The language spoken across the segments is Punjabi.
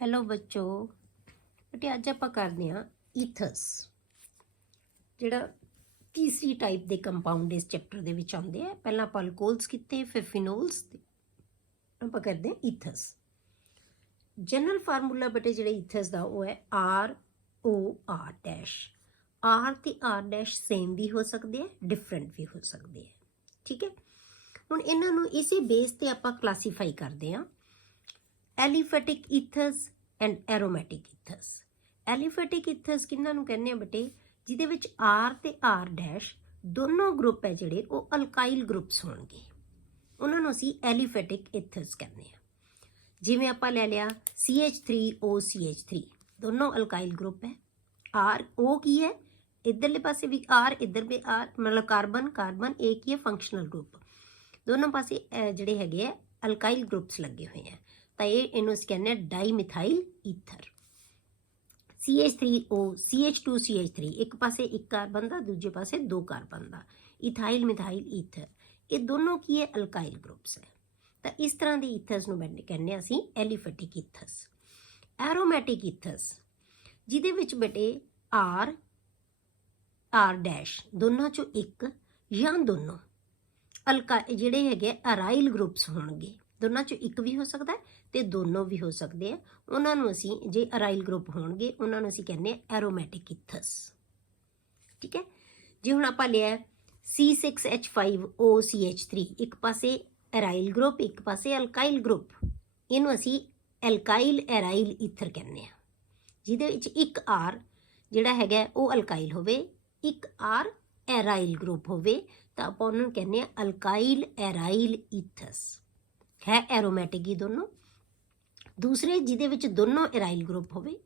ਹੈਲੋ ਬੱਚੋ, ਬੇਟੇ ਅੱਜ ਆਪਾਂ ਕਰਦੇ ਹਾਂ ਈਥਰਸ, ਜਿਹੜਾ ਤੀਸਰੀ ਟਾਈਪ ਦੇ ਕੰਪਾਊਂਡ ਇਸ ਚੈਪਟਰ ਦੇ ਵਿੱਚ ਆਉਂਦੇ ਆ। ਪਹਿਲਾਂ ਆਪਾਂ ਅਲਕੋਹਲਸ ਕੀਤੇ, ਫਿਰ ਫਿਨੋਲਸ, ਆਪਾਂ ਕਰਦੇ ਹਾਂ ਈਥਰਸ। ਜਨਰਲ ਫਾਰਮੂਲਾ ਬੇਟੇ ਜਿਹੜੇ ਈਥਰਸ ਦਾ ਉਹ ਹੈ ROR ਡੈਸ਼। R ਤੇ R ਡੈਸ਼ ਸੇਮ ਵੀ ਹੋ ਸਕਦੇ ਆ, ਡਿਫਰੈਂਟ ਵੀ ਹੋ ਸਕਦੇ ਆ, ਠੀਕ ਹੈ। ਹੁਣ ਇਹਨਾਂ ਨੂੰ ਇਸੇ ਬੇਸ ਤੇ ਆਪਾਂ ਕਲਾਸੀਫਾਈ ਕਰਦੇ ਹਾਂ, ਐਲੀਫੈਟਿਕ ਈਥਰਸ ਐਂਡ ਐਰੋਮੈਟਿਕ ਈਥਰਸ। ਐਲੀਫੈਟਿਕ ਈਥਰਸ ਕਿਹਨਾਂ ਨੂੰ ਕਹਿੰਦੇ ਆ ਬੇਟੇ, ਜਿਹਦੇ ਵਿੱਚ R ਤੇ R ਡੈਸ਼ ਦੋਨੋਂ ਗਰੁੱਪ ਹੈ ਜਿਹੜੇ ਉਹ ਅਲਕਾਈਲ ਗਰੁੱਪਸ ਹੋਣਗੇ, ਉਹਨਾਂ ਨੂੰ ਅਸੀਂ ਐਲੀਫੈਟਿਕ ਈਥਰਸ ਕਹਿੰਦੇ ਆ। ਜਿਵੇਂ ਆਪਾਂ ਲੈ ਲਿਆ CH3OCH3, ਦੋਨੋਂ ਅਲਕਾਈਲ ਗਰੁੱਪ ਹੈ। R O ਕੀ ਹੈ, ਇੱਧਰਲੇ ਪਾਸੇ ਵੀ R, ਇੱਧਰ ਵੀ R, ਮਤਲਬ ਕਾਰਬਨ ਕਾਰਬਨ, ਇਹ ਕੀ ਹੈ ਫੰਕਸ਼ਨਲ ਗਰੁੱਪ। ਦੋਨੋਂ ਪਾਸੇ ਜਿਹੜੇ ਹੈਗੇ ਆ ਅਲਕਾਈਲ ਗਰੁੱਪਸ ਲੱਗੇ ਹੋਏ ਆ, ਤਾਂ ਇਹਨੂੰ ਅਸੀਂ ਕਹਿੰਦੇ ਹਾਂ ਡਾਈਮਿਥਾਈਲ ਈਥਰ। CH3O CH2CH3, ਇੱਕ ਪਾਸੇ ਇੱਕ ਕਾਰਬਨ ਦਾ, ਦੂਜੇ ਪਾਸੇ ਦੋ ਕਾਰਬਨ ਦਾ, ਇਥਾਈਲ ਮਿਥਾਈਲ ਈਥਰ। ਇਹ ਦੋਨੋਂ ਕੀ ਹੈ, ਅਲਕਾਈਲ ਗਰੁੱਪਸ ਹੈ। ਤਾਂ ਇਸ ਤਰ੍ਹਾਂ ਦੇ ਈਥਰਸ ਨੂੰ ਕਹਿੰਦੇ ਹਾਂ ਅਸੀਂ ਐਲੀਫੈਟਿਕ ਈਥਰਸ। ਐਰੋਮੈਟਿਕ ਈਥਰਸ, ਜਿਹਦੇ ਵਿੱਚ ਬੇਟੇ R ਡੈਸ਼ ਦੋਨਾਂ ਚੋਂ ਇੱਕ ਜਾਂ ਦੋਨੋਂ ਜਿਹੜੇ ਹੈਗੇ ਅਰਾਈਲ ਗਰੁੱਪਸ ਹੋਣਗੇ, ਦੋਨਾਂ ਚੋਂ ਇੱਕ ਵੀ ਹੋ ਸਕਦਾ ਤੇ ਦੋਨੋਂ ਵੀ ਹੋ ਸਕਦੇ ਆ। ਉਹਨਾਂ ਨੂੰ ਅਸੀਂ, ਜੇ ਅਰਾਈਲ ਗਰੁੱਪ ਹੋਣਗੇ, ਉਹਨਾਂ ਨੂੰ ਅਸੀਂ ਕਹਿੰਦੇ ਆ ਐਰੋਮੈਟਿਕ ਈਥਰਸ, ਠੀਕ ਹੈ। ਜੇ ਹੁਣ ਆਪਾਂ ਲਿਆ C6H5OCH3, ਇੱਕ ਪਾਸੇ ਅਰਾਈਲ ਗਰੁੱਪ, ਇੱਕ ਪਾਸੇ ਅਲਕਾਈਲ ਗਰੁੱਪ, ਇਹਨੂੰ ਅਸੀਂ ਐਲਕਾਈਲ ਐਰਾਈਲ ਈਥਰ ਕਹਿੰਦੇ ਆ। ਜਿਹਦੇ ਵਿੱਚ ਇੱਕ R ਜਿਹੜਾ ਹੈਗਾ ਉਹ ਅਲਕਾਈਲ ਹੋਵੇ, ਇੱਕ R ਐਰਾਈਲ ਗਰੁੱਪ ਹੋਵੇ, ਤਾਂ ਆਪਾਂ ਉਹਨਾਂ ਨੂੰ ਕਹਿੰਦੇ ਆ ਅਲਕਾਈਲ ਐਰਾਈਲ ਈਥਰਸ, ਹੈ ਐਰੋਮੈਟਿਕ ਹੀ ਦੋਨੋਂ। ਦੂਸਰੇ ਜਿਹਦੇ ਵਿੱਚ ਦੋਨੋਂ ਐਰਾਈਲ ਗਰੁੱਪ ਹੋਵੇ,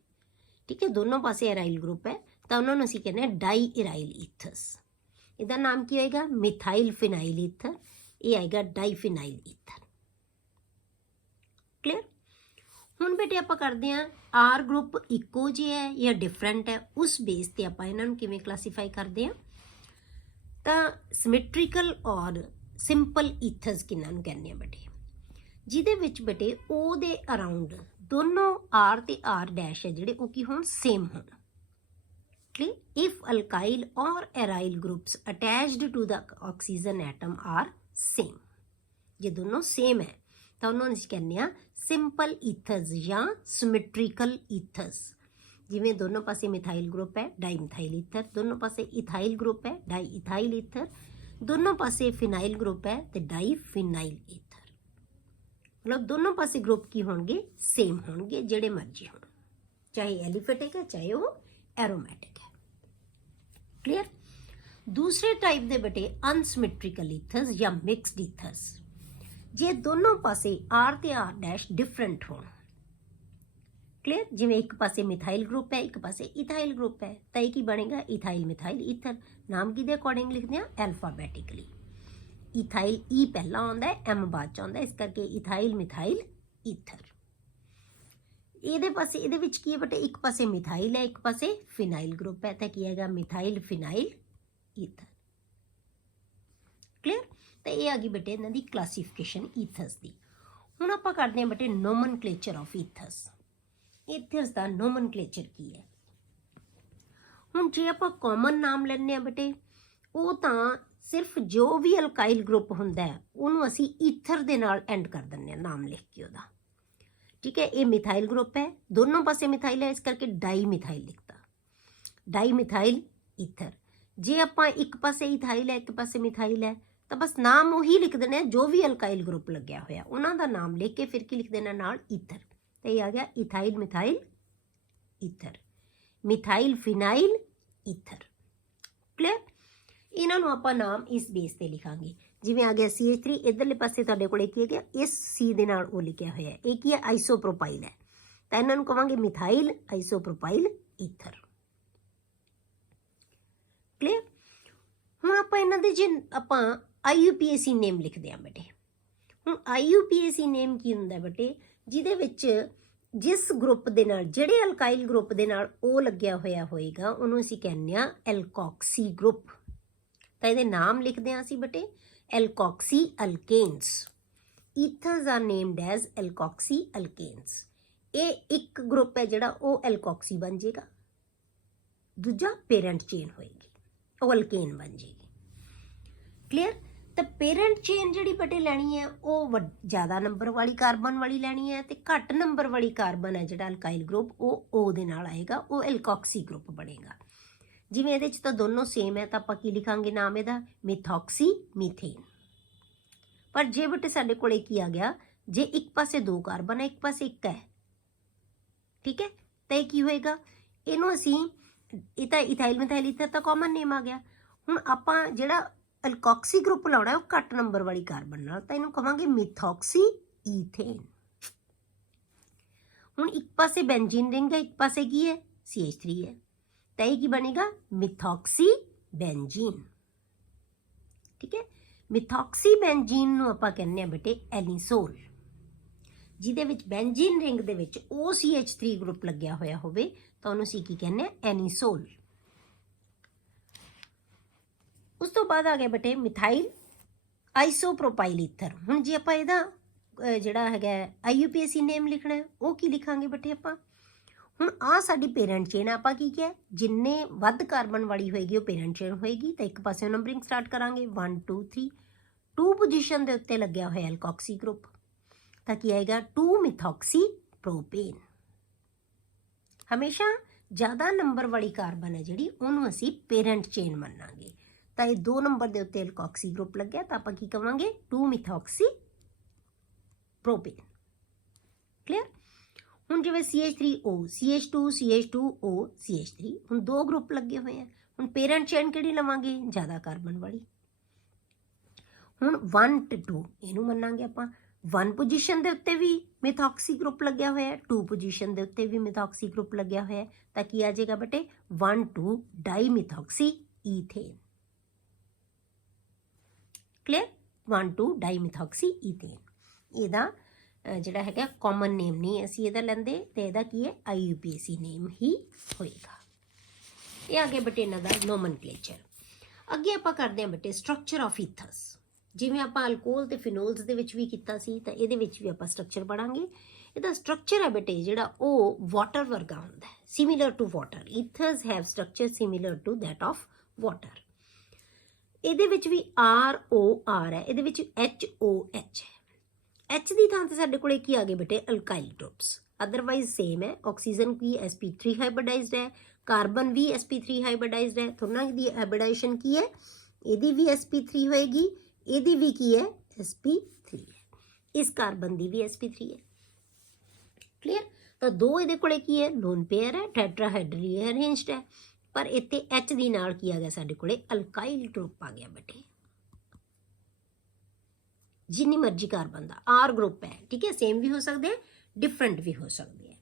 ਠੀਕ ਹੈ, ਦੋਨੋਂ ਪਾਸੇ ਐਰਾਈਲ ਗਰੁੱਪ ਹੈ, ਤਾਂ ਉਹਨਾਂ ਨੂੰ ਅਸੀਂ ਕਹਿੰਦੇ ਹਾਂ ਡਾਈ ਐਰਾਈਲ ਈਥਰਸ। ਇਹਦਾ ਨਾਮ ਕੀ ਹੋਏਗਾ, ਮਿਥਾਈਲ ਫਿਨਾਈਲ ਈਥਰ, ਇਹ ਆਏਗਾ ਡਾਈ ਫਿਨਾਈਲ ਈਥਰ। ਕਲੀਅਰ। ਹੁਣ ਬੇਟੇ ਆਪਾਂ ਕਰਦੇ ਹਾਂ R ਗਰੁੱਪ ਇੱਕੋ ਜਿਹਾ ਹੈ ਜਾਂ ਡਿਫਰੈਂਟ ਹੈ, ਉਸ ਬੇਸ ਤੇ ਆਪਾਂ ਇਹਨਾਂ ਨੂੰ ਕਿਵੇਂ ਕਲਾਸੀਫਾਈ ਕਰਦੇ ਹਾਂ। ਤਾਂ ਸਿਮੈਟ੍ਰੀਕਲ ਔਰ ਸਿੰਪਲ ਈਥਰਸ ਕਿਹਨਾਂ ਨੂੰ ਕਹਿੰਦੇ ਆ ਬੇਟੇ, ਜਿਹਦੇ ਵਿੱਚ ਬੇਟੇ O ਦੇ ਅਰਾਊਂਡ ਦੋਨੋਂ R ਤੇ R ਡੈਸ਼ ਹੈ ਜਿਹੜੇ ਉਹ ਕੀ ਹੋਣ, ਸੇਮ ਹੋਣ। If alkyl or aryl groups attached to the oxygen atom are same, ਜੇ ਦੋਨੋਂ ਸੇਮ ਹੈ ਤਾਂ ਉਹਨਾਂ ਨੂੰ ਅਸੀਂ ਕਹਿੰਦੇ ਹਾਂ ਸਿੰਪਲ ਈਥਰਸ ਜਾਂ ਸਿਮੈਟ੍ਰੀਕਲ ਈਥਰਸ। ਜਿਵੇਂ ਦੋਨੋਂ ਪਾਸੇ ਮਿਥਾਈਲ ਗਰੁੱਪ ਹੈ, ਡਾਈਮਿਥਾਈਲ ਈਥਰ, ਦੋਨੋਂ ਪਾਸੇ ਇਥਾਈਲ ਗਰੁੱਪ ਹੈ, ਡਾਈ ਇਥਾਈਲ ਈਥਰ, ਦੋਨੋਂ ਪਾਸੇ ਫਿਨਾਈਲ ਗਰੁੱਪ ਹੈ ਤੇ ਡਾਈ ਫਿਨਾਈਲ ਈਥਰ। ਮਤਲਬ ਦੋਨੋਂ ਪਾਸੇ ਗਰੁੱਪ ਕੀ ਹੋਣਗੇ, ਸੇਮ ਹੋਣਗੇ, ਜਿਹੜੇ ਮਰਜ਼ੀ ਹੋਣ, ਚਾਹੇ ਐਲੀਫੈਟਿਕ ਹੈ ਚਾਹੇ ਉਹ ਐਰੋਮੈਟਿਕ ਹੈ। ਕਲੀਅਰ। ਦੂਸਰੇ ਟਾਈਪ ਦੇ ਬੇਟੇ ਅਨਸਿਮੈਟ੍ਰੀਕਲ ਈਥਰਸ ਜਾਂ ਮਿਕਸਡ ਈਥਰਸ, ਜੇ ਦੋਨੋਂ ਪਾਸੇ R ਤੇ R ਡੈਸ਼ ਡਿਫਰੈਂਟ ਹੋਣ। ਕਲੀਅਰ। ਜਿਵੇਂ ਇੱਕ ਪਾਸੇ ਮਿਥਾਈਲ ਗਰੁੱਪ ਹੈ, ਇੱਕ ਪਾਸੇ ਇਥਾਈਲ ਗਰੁੱਪ ਹੈ, ਤਾਂ ਇਹ ਕੀ ਬਣੇਗਾ, ਇਥਾਈਲ ਮਿਥਾਈਲ ਈਥਰ। ਨਾਮ ਕਿਹਦੇ ਅਕੋਰਡਿੰਗ ਲਿਖਦੇ ਹਾਂ, ਐਲਫਾਬੈਟਿਕਲੀ। ਇਥਾਈਲ E ਪਹਿਲਾਂ ਆਉਂਦਾ ਹੈ, M ਬਾਅਦ ਚ ਆਉਂਦਾ, ਇਸ ਕਰਕੇ ਇਥਾਈਲ ਮਿਥਾਈਲ ਈਥਰ। ਇਹਦੇ ਵਿੱਚ ਕੀ ਹੈ ਬੇਟੇ, ਇੱਕ ਪਾਸੇ ਮਿਥਾਈਲ ਹੈ, ਇੱਕ ਪਾਸੇ ਫਿਨਾਈਲ ਗਰੁੱਪ ਹੈ, ਤਾਂ ਕੀ ਹੈਗਾ, ਮਿਥਾਈਲ ਫਿਨਾਈਲ ਈਥਰ। ਕਲੀਅਰ। ਤਾਂ ਇਹ ਆ ਗਈ ਬੇਟੇ ਇਹਨਾਂ ਦੀ ਕਲਾਸੀਫਿਕੇਸ਼ਨ ਈਥਰਸ ਦੀ। ਹੁਣ ਆਪਾਂ ਕਰਦੇ ਹਾਂ ਬੇਟੇ ਨੋਮਨਕਲੇਚਰ ਆਫ ਈਥਰਸ। ਈਥਰਸ ਦਾ ਨੋਮਨਕਲੇਚਰ ਕੀ ਹੈ। ਹੁਣ ਜੇ ਆਪਾਂ ਕਾਮਨ ਨਾਮ ਲੈਂਦੇ ਹਾਂ ਬੇਟੇ, ਉਹ ਤਾਂ ਸਿਰਫ ਜੋ ਵੀ ਅਲਕਾਈਲ ਗਰੁੱਪ ਹੁੰਦਾ ਹੈ ਉਹਨੂੰ ਅਸੀਂ ਈਥਰ ਦੇ ਨਾਲ ਐਂਡ ਕਰ ਦਿੰਦੇ ਹਾਂ, ਨਾਮ ਲਿਖ ਕੇ ਉਹਦਾ, ਠੀਕ ਹੈ। ਇਹ ਮਿਥਾਈਲ ਗਰੁੱਪ ਹੈ, ਦੋਨੋਂ ਪਾਸੇ ਮਿਥਾਈਲ ਹੈ, ਇਸ ਕਰਕੇ ਡਾਈ ਮਿਥਾਈਲ ਲਿਖਤਾ, ਡਾਈ ਮਿਥਾਈਲ ਈਥਰ। ਜੇ ਆਪਾਂ ਇੱਕ ਪਾਸੇ ਇਥਾਈਲ ਹੈ, ਇੱਕ ਪਾਸੇ ਮਿਥਾਈਲ ਹੈ, ਤਾਂ ਬਸ ਨਾਮ ਉਹੀ ਲਿਖ ਦੇਣਾ ਹੈ ਜੋ ਵੀ ਅਲਕਾਈਲ ਗਰੁੱਪ ਲੱਗਿਆ ਹੋਇਆ, ਉਹਨਾਂ ਦਾ ਨਾਮ ਲਿਖ ਕੇ ਫਿਰ ਕੀ ਲਿਖ ਦੇਣਾ ਨਾਲ, ਈਥਰ। ਤੇ ਇਹ ਆ ਗਿਆ ਇਥਾਈਲ methyl ether, methyl ਫਿਨਾਈਲ ether. Clear. ਇਹਨਾਂ ਨੂੰ ਆਪਾਂ ਨਾਮ ਇਸ ਬੇਸ ਤੇ ਲਿਖਾਂਗੇ। ਜਿਵੇਂ ਆ ਗਿਆ CH3, ਇੱਧਰਲੇ ਪਾਸੇ ਤੁਹਾਡੇ ਕੋਲ ਕੀ ਹੈ ਗਿਆ, ਇਸ C ਦੇ ਨਾਲ ਉਹ ਲਿਖਿਆ ਹੋਇਆ, ਇਹ ਕੀ ਹੈ, ਆਈਸੋਪ੍ਰੋਪਾਈਲ ਹੈ, ਤਾਂ ਇਹਨਾਂ ਨੂੰ ਕਵਾਂਗੇ ਮਿਥਾਈਲ ਆਈਸੋਪ੍ਰੋਪਾਈਲ ਈਥਰ। ਕਲੀਅਰ। ਹੁਣ ਆਪਾਂ ਇਹਨਾਂ ਦੇ ਜੇ ਆਪਾਂ IUPAC ਨੇਮ ਲਿਖਦੇ ਹਾਂ ਬੇਟੇ। ਹੁਣ IUPAC ਨੇਮ ਕੀ ਹੁੰਦਾ ਬੇਟੇ, ਜਿਹਦੇ ਵਿੱਚ ਜਿਸ ਗਰੁੱਪ ਦੇ ਨਾਲ, ਜਿਹੜੇ ਅਲਕਾਈਲ ਗਰੁੱਪ ਦੇ ਨਾਲ ਉਹ ਲੱਗਿਆ ਹੋਇਆ ਹੋਏਗਾ, ਉਹਨੂੰ ਅਸੀਂ ਕਹਿੰਦੇ ਹਾਂ ਐਲਕੋਕਸੀ ਗਰੁੱਪ। ਤਾਂ ਇਹਦੇ ਨਾਮ ਲਿਖਦੇ ਹਾਂ ਅਸੀਂ ਬੇਟੇ ਐਲਕੋਕਸੀ ਅਲਕੇਨਸ। ਈਥਰਸ ਆਰ ਨੇਮਡ ਐਜ਼ ਐਲਕੋਕਸੀ ਅਲਕੇਨਸ। ਇਹ ਇੱਕ ਗਰੁੱਪ ਹੈ ਜਿਹੜਾ ਉਹ ਐਲਕੋਕਸੀ ਬਣ ਜਾਏਗਾ, ਦੂਜਾ ਪੇਰੈਂਟ ਚੇਨ ਹੋਏਗੀ, ਉਹ ਅਲਕੇਨ ਬਣ ਜਾਏਗੀ। ਕਲੀਅਰ? ਤਾਂ ਪੇਰੈਂਟ ਚੇਨ ਜਿਹੜੀ ਬੇਟੇ ਲੈਣੀ ਹੈ ਉਹ ਜ਼ਿਆਦਾ ਨੰਬਰ ਵਾਲੀ ਕਾਰਬਨ ਵਾਲੀ ਲੈਣੀ ਹੈ, ਤੇ ਘੱਟ ਨੰਬਰ ਵਾਲੀ ਕਾਰਬਨ ਹੈ ਜਿਹੜਾ ਅਲਕਾਈਲ ਗਰੁੱਪ ਉਹ O ਦੇ ਨਾਲ ਆਏਗਾ, ਉਹ ਐਲਕੋਕਸੀ ਗਰੁੱਪ ਬਣੇਗਾ। ਜਿਵੇਂ ਇਹਦੇ 'ਚ ਤਾਂ ਦੋਨੋਂ ਸੇਮ ਹੈ ਤਾਂ ਆਪਾਂ ਕੀ ਲਿਖਾਂਗੇ ਨਾਮ ਇਹਦਾ, ਮਿਥੋਕਸੀ ਮੀਥੇਨ। ਪਰ ਜੇ ਬੇਟੇ ਸਾਡੇ ਕੋਲੇ ਕੀ ਆ ਗਿਆ, ਜੇ ਇੱਕ ਪਾਸੇ 2 ਕਾਰਬਨ ਹੈ ਇੱਕ ਪਾਸੇ 1 ਹੈ, ਠੀਕ ਹੈ, ਤਾਂ ਇਹ ਕੀ ਹੋਏਗਾ, ਇਹਨੂੰ ਅਸੀਂ, ਇਹ ਤਾਂ ਇਥਾਈਲ ਮਿਥਾਈਲ ਈਥਰ ਤਾਂ ਕਾਮਨ ਨੇਮ ਆ ਗਿਆ। ਹੁਣ ਆਪਾਂ ਜਿਹੜਾ ਅਲਕੋਕਸੀ ਗਰੁੱਪ ਲਾਉਣਾ ਉਹ ਘੱਟ ਨੰਬਰ ਵਾਲੀ ਕਾਰਬਨ ਨਾਲ, ਤਾਂ ਇਹਨੂੰ ਕਹਾਂਗੇ ਮਿਥੋਕਸੀ ਈਥੇਨ। ਹੁਣ ਇੱਕ ਪਾਸੇ ਬੈਂਜ਼ੀਨ ਰਿੰਗ ਹੈ, ਇੱਕ ਪਾਸੇ ਕੀ ਹੈ, CH3 ਹੈ, ਤਾਂ ਇਹ ਕੀ ਬਣੇਗਾ, ਮਿਥੋਕਸੀ ਬੈਂਜ਼ੀਨ। ਠੀਕ ਹੈ, ਮਿਥੋਕਸੀ ਬੈਂਜ਼ੀਨ ਨੂੰ ਆਪਾਂ ਕਹਿੰਦੇ ਆ ਬੇਟੇ ਐਨੀਸੋਲ। ਜਿਹਦੇ ਵਿੱਚ ਬੈਂਜ਼ੀਨ ਰਿੰਗ ਦੇ ਵਿੱਚ OCH3 ਗਰੁੱਪ ਲੱਗਿਆ ਹੋਇਆ ਹੋਵੇ ਤਾਂ ਉਹਨੂੰ ਅਸੀਂ ਕੀ ਕਹਿੰਦੇ ਆ, ਐਨੀਸੋਲ। ਉਸ ਤੋਂ ਬਾਅਦ ਆ ਗਿਆ ਬੇਟੇ ਮਿਥਾਈਲ ਆਈਸੋਪ੍ਰੋਪਾਈਲ ਈਥਰ। ਹੁਣ ਜੇ ਆਪਾਂ ਇਹਦਾ ਜਿਹੜਾ ਹੈਗਾ IUPAC ਨੇਮ ਲਿਖਣਾ ਹੈ, ਉਹ ਕੀ ਲਿਖਾਂਗੇ ਬੇਟੇ ਆਪਾਂ, ਹੁਣ ਆਹ ਸਾਡੀ ਪੇਰੈਂਟ ਚੇਨ ਆ, ਆਪਾਂ ਕੀ ਕਿਹਾ, ਜਿੰਨੇ ਵੱਧ ਕਾਰਬਨ ਵਾਲੀ ਹੋਏਗੀ ਉਹ ਪੇਰੈਂਟ ਚੇਨ ਹੋਏਗੀ, ਤਾਂ ਇੱਕ ਪਾਸੇ ਨੰਬਰਿੰਗ ਸਟਾਰਟ ਕਰਾਂਗੇ 1 2 3, 2 ਪੋਜੀਸ਼ਨ ਦੇ ਉੱਤੇ ਲੱਗਿਆ ਹੋਇਆ ਐਲਕੋਕਸੀ ਗਰੁੱਪ, ਤਾਂ ਕੀ ਆਏਗਾ 2 ਮਿਥੋਕਸੀ ਪ੍ਰੋਪੇਨ। ਹਮੇਸ਼ਾ ਜ਼ਿਆਦਾ ਨੰਬਰ ਵਾਲੀ ਕਾਰਬਨ ਹੈ ਜਿਹੜੀ ਉਹਨੂੰ ਅਸੀਂ ਪੇਰੈਂਟ ਚੇਨ ਮੰਨਾਂਗੇ। ਤਾਂ ਇਹ 2 ਨੰਬਰ ਦੇ ਉੱਤੇ ਐਲਕੋਕਸੀ ਗਰੁੱਪ ਲੱਗਿਆ ਤਾਂ ਆਪਾਂ ਕੀ ਕਵਾਂਗੇ, 2 ਮਿਥੋਕਸੀ ਪ੍ਰੋਪੇਨ। ਕਲੀਅਰ? ਹੁਣ ਜਿਵੇਂ CH3O, CH2, CH2O, CH3, ਹੁਣ 2 ਗਰੁੱਪ ਲੱਗੇ ਹੋਏ ਆ। ਹੁਣ ਪੇਰੈਂਟ ਚੇਨ ਕਿਹੜੀ ਲਵਾਂਗੇ, ਜ਼ਿਆਦਾ ਕਾਰਬਨ ਵਾਲੀ। ਹੁਣ 1 ਤੇ 2 ਇਹਨੂੰ ਮੰਨਾਂਗੇ ਆਪਾਂ। 1 ਪੋਜੀਸ਼ਨ ਦੇ ਉੱਤੇ ਵੀ ਮਿਥੋਕਸੀ ਗਰੁੱਪ ਲੱਗਿਆ ਹੋਇਆ, 2 ਪੋਜੀਸ਼ਨ ਦੇ ਉੱਤੇ ਵੀ ਮਿਥੋਕਸੀ ਗਰੁੱਪ ਲੱਗਿਆ ਹੋਇਆ, ਤਾਂ ਕੀ ਆ ਜਾਏਗਾ ਬੇਟੇ, 1 2 ਡਾਈਮਿਥੋਕਸੀ ਈਥੇਨ। ਕਲੀਅਰ? 1 2 ਡਾਈਮਿਥੋਕਸੀ ਈਥੇਨ। ਇਹਦਾ ਜਿਹੜਾ ਹੈਗਾ ਕਾਮਨ ਨੇਮ ਨਹੀਂ ਅਸੀਂ ਇਹਦਾ ਲੈਂਦੇ, ਤੇ ਇਹਦਾ ਕੀ ਹੈ, IUPAC ਨੇਮ ਹੀ ਹੋਏਗਾ। ਇਹ ਆ ਗਿਆ ਬੇਟੇ ਇਹਨਾਂ ਦਾ ਨੋਮਨਕਲੇਚਰ। ਅੱਗੇ ਆਪਾਂ ਕਰਦੇ ਹਾਂ ਬੇਟੇ ਸਟਰਕਚਰ ਆਫ ਈਥਰਸ। ਜਿਵੇਂ ਆਪਾਂ ਅਲਕੋਹਲ ਤੇ ਫਿਨੋਲਸ ਦੇ ਵਿੱਚ ਵੀ ਕੀਤਾ ਸੀ, ਤਾਂ ਇਹਦੇ ਵਿੱਚ ਵੀ ਆਪਾਂ ਸਟਰਕਚਰ ਪੜਾਂਗੇ। ਇਹਦਾ ਸਟਰਕਚਰ ਹੈ ਬੇਟੇ ਜਿਹੜਾ ਉਹ ਵਾਟਰ ਵਰਗਾ ਹੁੰਦਾ ਹੈ, similar to water. Ethers have structure similar to that of water. ਇਹਦੇ ਵਿੱਚ ਵੀ ROR ਹੈ, ਇਹਦੇ ਵਿੱਚ HOH ਹੈ। H ਦੀ ਥਾਂ ਤੇ ਸਾਡੇ ਕੋਲੇ ਕੀ ਆ ਗਏ ਬੇਟੇ, ਅਲਕਾਈਲ ਗਰੁੱਪਸ। ਅਦਰਵਾਈਜ਼ ਸੇਮ ਹੈ। ਆਕਸੀਜਨ ਵੀ sp3 ਹਾਈਬ੍ਰਿਡਾਈਜ਼ਡ ਹੈ, ਕਾਰਬਨ ਵੀ sp3 ਹਾਈਬ੍ਰਿਡਾਈਜ਼ਡ ਹੈ। ਦੋਨਾਂ ਦੀ ਹਾਈਬ੍ਰਿਡਾਈਜੇਸ਼ਨ ਕੀ ਹੈ, ਇਹਦੀ ਵੀ sp3 ਹੋਏਗੀ, ਇਹਦੀ ਵੀ ਕੀ ਹੈ, sp3 ਹੈ, ਇਸ ਕਾਰਬਨ ਦੀ ਵੀ sp3 ਹੈ। ਕਲੀਅਰ? ਤਾਂ 2 ਇਹਦੇ ਕੋਲੇ ਕੀ ਹੈ, ਲੋਨ ਪੇਅਰ ਹੈ, ਟੈਟਰਾਹਾਈਡਰਲੀ ਅਰੇਂਜਡ ਹੈ, ਪਰ ਇੱਥੇ H ਦੀ ਨਾਲ ਕੀ ਆ ਗਿਆ ਸਾਡੇ ਕੋਲੇ, ਅਲਕਾਈਲ ਗਰੁੱਪ ਆ ਗਿਆ ਬੇਟੇ। ਜਿੰਨੀ ਮਰਜ਼ੀ ਕਾਰਬਨ ਦਾ R ਗਰੁੱਪ ਹੈ, ਠੀਕ ਹੈ, ਸੇਮ ਵੀ ਹੋ ਸਕਦੇ ਹੈ, ਡਿਫਰੈਂਟ ਵੀ ਹੋ ਸਕਦੇ ਹੈ।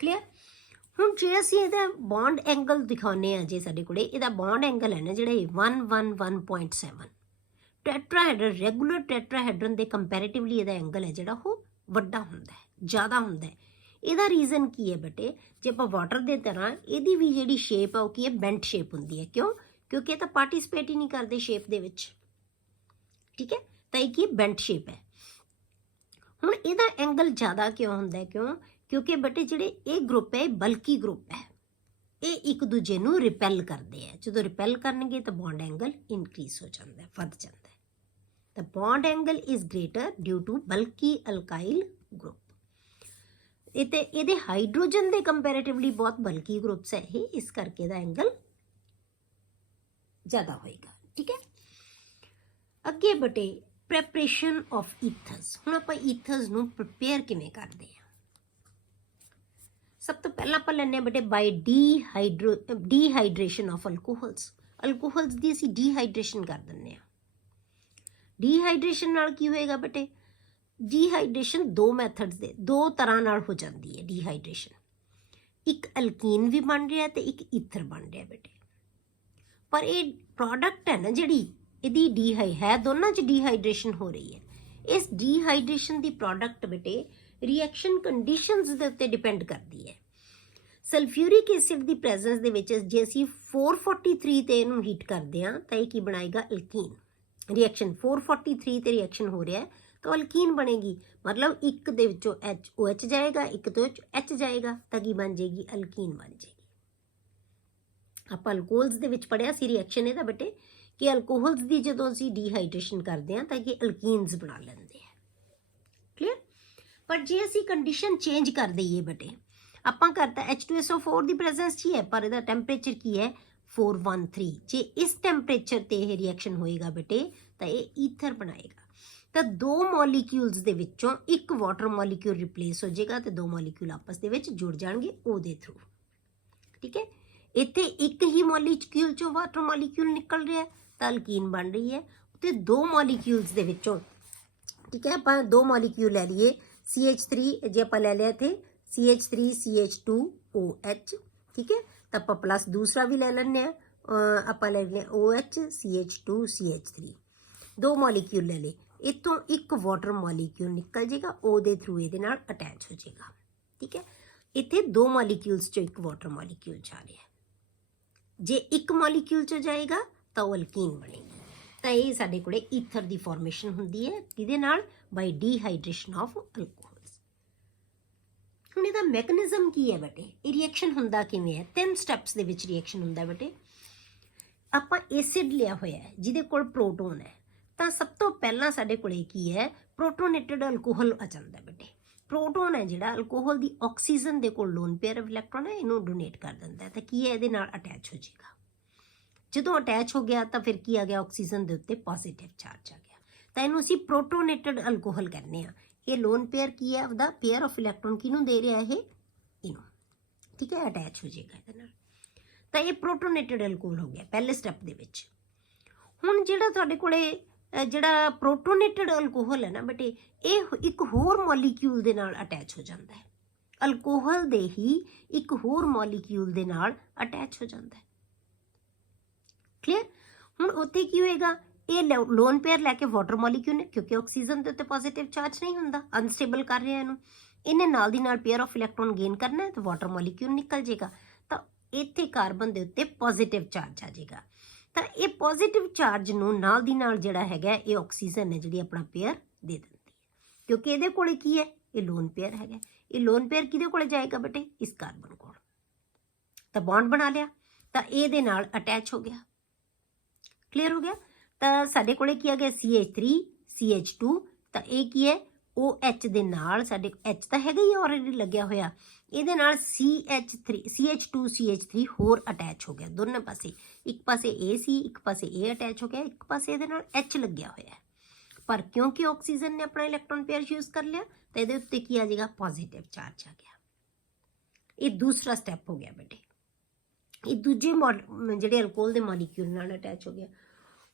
ਕਲੀਅਰ? ਹੁਣ ਜੇ ਅਸੀਂ ਇਹਦਾ ਬੌਂਡ ਐਂਗਲ ਦਿਖਾਉਂਦੇ ਹਾਂ, ਜੇ ਸਾਡੇ ਕੋਲੇ ਇਹਦਾ ਬੌਂਡ ਐਂਗਲ ਹੈ ਨਾ ਜਿਹੜਾ 111.7, ਟੈਟਰਾਹਾਈਡਰਨ, ਰੈਗੂਲਰ ਟੈਟਰਾਹਾਈਡਰਨ ਦੇ ਕੰਪੈਰੀਟਿਵਲੀ ਇਹਦਾ ਐਂਗਲ ਹੈ ਜਿਹੜਾ ਉਹ ਵੱਡਾ ਹੁੰਦਾ ਹੈ, ਜ਼ਿਆਦਾ ਹੁੰਦਾ ਹੈ। ਇਹਦਾ ਰੀਜ਼ਨ ਕੀ ਹੈ ਬੇਟੇ, ਜੇ ਆਪਾਂ ਵਾਟਰ ਦੇ ਤਰ੍ਹਾਂ ਇਹਦੀ ਵੀ ਜਿਹੜੀ ਸ਼ੇਪ ਹੈ ਉਹ ਕੀ ਹੈ, ਬੈਂਟ ਸ਼ੇਪ ਹੁੰਦੀ ਹੈ। ਕਿਉਂ? ਕਿਉਂਕਿ ਇਹ ਤਾਂ ਪਾਰਟੀਸਪੇਟ ਹੀ ਨਹੀਂ ਕਰਦੇ ਸ਼ੇਪ ਦੇ ਵਿੱਚ, ਠੀਕ ਹੈ, ਤਾਂ ਇਹ ਕੀ ਬੈਂਟ ਸ਼ੇਪ ਹੈ। ਹੁਣ ਇਹਦਾ ਐਂਗਲ ਜ਼ਿਆਦਾ ਕਿਉਂ ਹੁੰਦਾ ਹੈ, ਕਿਉਂਕਿ ਬੇਟੇ ਜਿਹੜੇ ਇਹ ਗਰੁੱਪ ਹੈ, ਇਹ ਬਲਕੀ ਗਰੁੱਪ ਹੈ, ਇਹ ਇੱਕ ਦੂਜੇ ਨੂੰ ਰਿਪੈਲ ਕਰਦੇ ਆ। ਜਦੋਂ ਰਿਪੈਲ ਕਰਨਗੇ ਤਾਂ ਬੌਂਡ ਐਂਗਲ ਇਨਕਰੀਜ਼ ਹੋ ਜਾਂਦਾ ਹੈ, ਵੱਧ ਜਾਂਦਾ ਹੈ। ਤਾਂ bond angle is greater due to bulky alkyl group. ਇਹਦੇ ਹਾਈਡਰੋਜਨ ਦੇ ਕੰਪੈਰੀਟਿਵਲੀ ਬਹੁਤ ਬਲਕੀ ਗਰੁੱਪਸ ਹੈ ਇਹ, ਇਸ ਕਰਕੇ ਇਹਦਾ ਐਂਗਲ ਜ਼ਿਆਦਾ ਹੋਏਗਾ। ਠੀਕ ਹੈ, ਅੱਗੇ ਬੇਟੇ ਪ੍ਰੈਪਰੇਸ਼ਨ ਆਫ ਈਥਰਸ। ਹੁਣ ਆਪਾਂ ਈਥਰਸ ਨੂੰ ਪ੍ਰਪੇਅਰ ਕਿਵੇਂ ਕਰਦੇ ਹਾਂ? ਸਭ ਤੋਂ ਪਹਿਲਾਂ ਆਪਾਂ ਲੈਂਦੇ ਹਾਂ ਬੇਟੇ ਬਾਈ ਡੀਹਾਈਡਰੇਸ਼ਨ ਆਫ ਅਲਕੋਹਲਸ। ਅਲਕੋਹਲਸ ਦੀ ਅਸੀਂ ਡੀਹਾਈਡਰੇਸ਼ਨ ਕਰ ਦਿੰਦੇ ਹਾਂ। ਡੀਹਾਈਡਰੇਸ਼ਨ ਨਾਲ ਕੀ ਹੋਏਗਾ ਬੇਟੇ? ਡੀਹਾਈਡਰੇਸ਼ਨ 2 ਮੈਥਡਸ ਦੇ 2 ਤਰ੍ਹਾਂ ਨਾਲ ਹੋ ਜਾਂਦੀ ਹੈ ਡੀਹਾਈਡਰੇਸ਼ਨ। ਇੱਕ ਅਲਕੀਨ ਵੀ ਬਣ ਰਿਹਾ ਤੇ ਇੱਕ ਈਥਰ ਬਣ ਰਿਹਾ ਬੇਟੇ। ਪਰ ਇਹ ਪ੍ਰੋਡਕਟ ਹੈ ਨਾ ਜਿਹੜੀ ਇਹਦੀ ਹੈ, ਦੋਨਾਂ 'ਚ ਡੀਹਾਈਡਰੇਸ਼ਨ ਹੋ ਰਹੀ ਹੈ। ਇਸ ਡੀਹਾਈਡਰੇਸ਼ਨ ਦੀ ਪ੍ਰੋਡਕਟ ਬੇਟੇ ਰਿਐਕਸ਼ਨ ਕੰਡੀਸ਼ਨਸ ਦੇ ਉੱਤੇ ਡਿਪੈਂਡ ਕਰਦੀ ਹੈ। ਸਲਫਿਊਰਿਕ ਐਸਿਡ ਦੀ ਪ੍ਰੈਜ਼ੈਂਸ ਦੇ ਵਿੱਚ ਜੇ ਅਸੀਂ 443 ਤੇ ਇਹਨੂੰ ਹੀਟ ਕਰਦੇ ਹਾਂ ਤਾਂ ਇਹ ਕੀ ਬਣਾਏਗਾ? ਅਲਕੀਨ। ਰਿਐਕਸ਼ਨ 443 ਤੇ ਰਿਐਕਸ਼ਨ ਹੋ ਰਿਹਾ ਹੈ ਤਾਂ ਅਲਕੀਨ ਬਣੇਗੀ। मतलब ਇੱਕ ਦੇ ਵਿੱਚੋਂ OH ਜਾਏਗਾ, ਇੱਕ ਤੋਂ H ਜਾਏਗਾ, ਤਾਂ ਕੀ ਬਣ ਜਾਏਗੀ? ਅਲਕੀਨ ਬਣ ਜਾਏਗੀ। ਆਪਾਂ ਅਲਕੋਹਲਸ ਦੇ ਵਿੱਚ ਪੜ੍ਹਿਆ ਸੀ ਰਿਐਕਸ਼ਨ ਇਹਦਾ ਬੇਟੇ ਕਿ ਅਲਕੋਹਲਸ ਦੀ ਜਦੋਂ ਅਸੀਂ ਡੀਹਾਈਡਰੇਸ਼ਨ ਕਰਦੇ ਹਾਂ ਤਾਂ ਇਹ ਅਲਕੀਨਸ ਬਣਾ ਲੈਂਦੇ ਆ। ਕਲੀਅਰ? ਪਰ ਜੇ ਅਸੀਂ ਕੰਡੀਸ਼ਨ ਚੇਂਜ ਕਰ ਦਈਏ ਬੇਟੇ, ਆਪਾਂ ਕਰਤਾ H2SO4 ਦੀ ਪ੍ਰੈਜ਼ੈਂਸ 'ਚ ਹੀ ਹੈ, ਪਰ ਇਹਦਾ ਟੈਂਪਰੇਚਰ ਕੀ ਹੈ? 413। ਜੇ ਇਸ ਟੈਂਪਰੇਚਰ ਤੇ ਇਹ ਰਿਐਕਸ਼ਨ ਹੋਏਗਾ ਬੇਟੇ ਤਾਂ ਇਹ ਈਥਰ ਬਣਾਏਗਾ। ਤਾਂ ਦੋ ਮੋਲੀਕਿਊਲਸ ਦੇ ਵਿੱਚੋਂ ਇੱਕ ਵਾਟਰ ਮੋਲੀਕਿਊਲ ਰਿਪਲੇਸ ਹੋ ਜਾਏਗਾ ਤੇ ਦੋ ਮੋਲੀਕਿਊਲ ਆਪਸ ਦੇ ਵਿੱਚ ਜੁੜ ਜਾਣਗੇ ਉਹਦੇ ਥਰੂ। ਠੀਕ ਹੈ? ਇੱਥੇ ਇੱਕ ਹੀ ਮੋਲੀਕਿਊਲ ਚੋਂ ਵਾਟਰ ਮੋਲੀਕਿਊਲ ਨਿਕਲ ਰਿਹਾ ਤਾਂ ਅਲਕੀਨ ਬਣ ਰਹੀ ਹੈ, ਤੇ ਦੋ ਮੋਲੀਕਿਊਲਸ ਦੇ ਵਿੱਚੋਂ, ਠੀਕ ਹੈ, ਆਪਾਂ ਦੋ ਮੋਲੀਕਿਊਲ ਲੈ ਲਈਏ CH3, ਜੇ ਆਪਾਂ ਲੈ ਲਿਆ ਇੱਥੇ CH3CH2OH, ਠੀਕ ਹੈ, ਤਾਂ ਆਪਾਂ ਪਲੱਸ ਦੂਸਰਾ ਵੀ ਲੈ ਲੈਂਦੇ ਹਾਂ, ਆਪਾਂ ਲੈ ਲਿਆ OH CH2CH3, ਦੋ ਮੋਲੀਕਿਊਲ ਲੈ ਲਏ, ਇੱਥੋਂ ਇੱਕ ਵਾਟਰ ਮੋਲੀਕਿਊਲ ਨਿਕਲ ਜਾਏਗਾ, ਉਹਦੇ ਥਰੂ ਇਹਦੇ ਨਾਲ ਅਟੈਚ ਹੋ ਜਾਏਗਾ। ਠੀਕ ਹੈ? ਇੱਥੇ ਦੋ ਮੋਲੀਕਿਊਲਸ ਚੋਂ ਇੱਕ ਵਾਟਰ ਮੋਲੀਕਿਊਲ ਜਾ ਰਿਹਾ। ਜੇ ਇੱਕ ਮੋਲੀਕਿਊਲ ਚ ਜਾਏਗਾ ਤਾਂ ਉਹ ਅਲਕੀਨ ਬਣੇਗੀ। ਤਾਂ ਇਹ ਸਾਡੇ ਕੋਲੇ ਈਥਰ ਦੀ ਫਾਰਮੇਸ਼ਨ ਹੁੰਦੀ ਹੈ, ਕਿਹਦੇ ਨਾਲ? ਬਾਈ ਡੀਹਾਈਡਰੇਸ਼ਨ ਆਫ ਅਲਕੋਹਲਸ। ਹੁਣ ਇਹਦਾ ਮੈਕੈਨਿਜ਼ਮ ਕੀ ਹੈ ਬੇਟੇ? ਇਹ ਰਿਐਕਸ਼ਨ ਹੁੰਦਾ ਕਿਵੇਂ ਹੈ? 3 ਸਟੈਪਸ ਦੇ ਵਿੱਚ ਰਿਐਕਸ਼ਨ ਹੁੰਦਾ ਬੇਟੇ। ਆਪਾਂ ਐਸਿਡ ਲਿਆ ਹੋਇਆ ਹੈ ਜਿਹਦੇ ਕੋਲ ਪ੍ਰੋਟੋਨ ਹੈ, ਤਾਂ ਸਭ ਤੋਂ ਪਹਿਲਾਂ ਸਾਡੇ ਕੋਲੇ ਕੀ ਹੈ? ਪ੍ਰੋਟੋਨੇਟਡ ਅਲਕੋਹਲ ਆ ਜਾਂਦਾ ਬੇਟੇ। ਪ੍ਰੋਟੋਨ ਹੈ ਜਿਹੜਾ ਅਲਕੋਹਲ ਦੀ ਆਕਸੀਜਨ ਦੇ ਕੋਲ ਲੋਨ ਪੇਅਰ ਆਫ ਇਲੈਕਟ੍ਰੋਨ ਹੈ, ਇਹਨੂੰ ਡੋਨੇਟ ਕਰ ਦਿੰਦਾ ਹੈ, ਤਾਂ ਕੀ ਹੈ? ਇਹਦੇ ਨਾਲ ਅਟੈਚ ਹੋ ਜਾਏਗਾ। ਜਦੋਂ ਅਟੈਚ ਹੋ ਗਿਆ ਤਾਂ ਫਿਰ ਕੀ ਆ ਗਿਆ? ਆਕਸੀਜਨ ਦੇ ਉੱਤੇ ਪੋਜ਼ਿਟਿਵ ਚਾਰਜ ਆ ਗਿਆ, ਤਾਂ ਇਹਨੂੰ ਅਸੀਂ ਪ੍ਰੋਟੋਨੇਟਡ ਅਲਕੋਹਲ ਕਹਿੰਦੇ ਆ। ਇਹ ਲੋਨ ਪੇਅਰ ਕੀ ਹੈ? ਉਹਦਾ ਪੇਅਰ ਆਫ ਇਲੈਕਟ੍ਰੋਨ ਕਿਹਨੂੰ ਦੇ ਰਿਹਾ? ਇਹ ਇਹਨੂੰ। ਠੀਕ ਹੈ? ਅਟੈਚ ਹੋ ਜਾਏਗਾ ਇਹਦੇ ਨਾਲ, ਤਾਂ ਇਹ ਪ੍ਰੋਟੋਨੇਟਡ ਅਲਕੋਹਲ ਹੋ ਗਿਆ ਪਹਿਲੇ ਸਟੈਪ ਦੇ ਵਿੱਚ। ਹੁਣ ਜਿਹੜਾ ਤੁਹਾਡੇ ਕੋਲੇ ਜਿਹੜਾ ਪ੍ਰੋਟੋਨੇਟਡ ਅਲਕੋਹਲ ਹੈ ਨਾ ਬੇਟੇ, ਇਹ ਇੱਕ ਹੋਰ ਮੋਲੀਕਿਊਲ ਦੇ ਨਾਲ ਅਟੈਚ ਹੋ ਜਾਂਦਾ ਹੈ। ਅਲਕੋਹਲ ਦੇ ਹੀ ਇੱਕ ਹੋਰ ਮੋਲੀਕਿਊਲ ਦੇ ਨਾਲ ਅਟੈਚ ਹੋ ਜਾਂਦਾ ਹੈ। ਕਲੀਅਰ? ਹੁਣ ਉੱਥੇ ਕੀ ਹੋਏਗਾ? ਇਹ ਲੋਨ ਪੇਅਰ ਲੈ ਕੇ ਵਾਟਰ ਮੋਲੀਕਿਊਲ ਨੇ, ਕਿਉਂਕਿ ਆਕਸੀਜਨ ਦੇ ਉੱਤੇ ਪੋਜ਼ਿਟਿਵ ਚਾਰਜ ਨਹੀਂ ਹੁੰਦਾ, ਅਨਸਟੇਬਲ ਕਰ ਰਿਹਾ ਇਹਨੂੰ, ਇਹਨੇ ਨਾਲ ਦੀ ਨਾਲ ਪੇਅਰ ਆਫ ਇਲੈਕਟ੍ਰੋਨ ਗੇਨ ਕਰਨਾ ਹੈ, ਤਾਂ ਵਾਟਰ ਮੋਲੀਕਿਊਲ ਨਿਕਲ ਜਾਏਗਾ, ਤਾਂ ਇੱਥੇ ਕਾਰਬਨ ਦੇ ਉੱਤੇ ਪੋਜ਼ਿਟਿਵ ਚਾਰਜ ਆ ਜਾਏਗਾ। ਤਾਂ ਇਹ ਪੋਜ਼ਿਟਿਵ ਚਾਰਜ ਨੂੰ ਨਾਲ ਦੀ ਨਾਲ ਜਿਹੜਾ ਹੈਗਾ ਇਹ ਆਕਸੀਜਨ ਹੈ ਜਿਹੜੀ ਆਪਣਾ ਪੇਅਰ ਦੇ ਦਿੰਦੀ ਹੈ, ਕਿਉਂਕਿ ਇਹਦੇ ਕੋਲੇ ਕੀ ਹੈ? ਇਹ ਲੋਨ ਪੇਅਰ ਹੈਗਾ। ਇਹ ਲੋਨ ਪੇਅਰ ਕਿਹਦੇ ਕੋਲੇ ਜਾਏਗਾ ਬੇਟੇ? ਇਸ ਕਾਰਬਨ ਕੋਲ। ਤਾਂ ਬੌਂਡ ਬਣਾ ਲਿਆ, ਤਾਂ ਇਹਦੇ ਨਾਲ ਅਟੈਚ ਹੋ ਗਿਆ। ਕਲੀਅਰ ਹੋ ਗਿਆ? ਤਾਂ ਸਾਡੇ ਕੋਲੇ ਕੀ ਆ ਗਿਆ? CH3CH2, ਤਾਂ ਇਹ ਕੀ ਹੈ? OH ਦੇ ਨਾਲ, ਸਾਡੇ H ਤਾਂ ਹੈਗਾ ਹੀ ਆਲਰੇਡੀ ਲੱਗਿਆ ਹੋਇਆ, ਇਹਦੇ ਨਾਲ CH2CH3 ਹੋਰ ਅਟੈਚ ਹੋ ਗਿਆ ਦੋਨੋਂ ਪਾਸੇ। ਇੱਕ ਪਾਸੇ A ਸੀ, ਇੱਕ ਪਾਸੇ A ਅਟੈਚ ਹੋ ਗਿਆ, ਇੱਕ ਪਾਸੇ ਇਹਦੇ ਨਾਲ H ਲੱਗਿਆ ਹੋਇਆ ਹੈ। ਪਰ ਕਿਉਂਕਿ ਆਕਸੀਜਨ ਨੇ ਆਪਣਾ ਇਲੈਕਟ੍ਰੋਨ ਪੇਅਰ ਯੂਜ਼ ਕਰ ਲਿਆ ਤਾਂ ਇਹਦੇ ਉੱਤੇ ਕੀ ਆ ਜਾਏਗਾ? ਪੋਜ਼ਿਟਿਵ ਚਾਰਜ ਆ ਗਿਆ। ਇਹ ਦੂਸਰਾ ਸਟੈਪ ਹੋ ਗਿਆ ਬੇਟੇ। ਇਹ ਦੂਜੇ ਜਿਹੜੇ ਅਲਕੋਹਲ ਦੇ ਮੋਲੀਕਿਊਲ ਨਾਲ ਅਟੈਚ ਹੋ ਗਿਆ।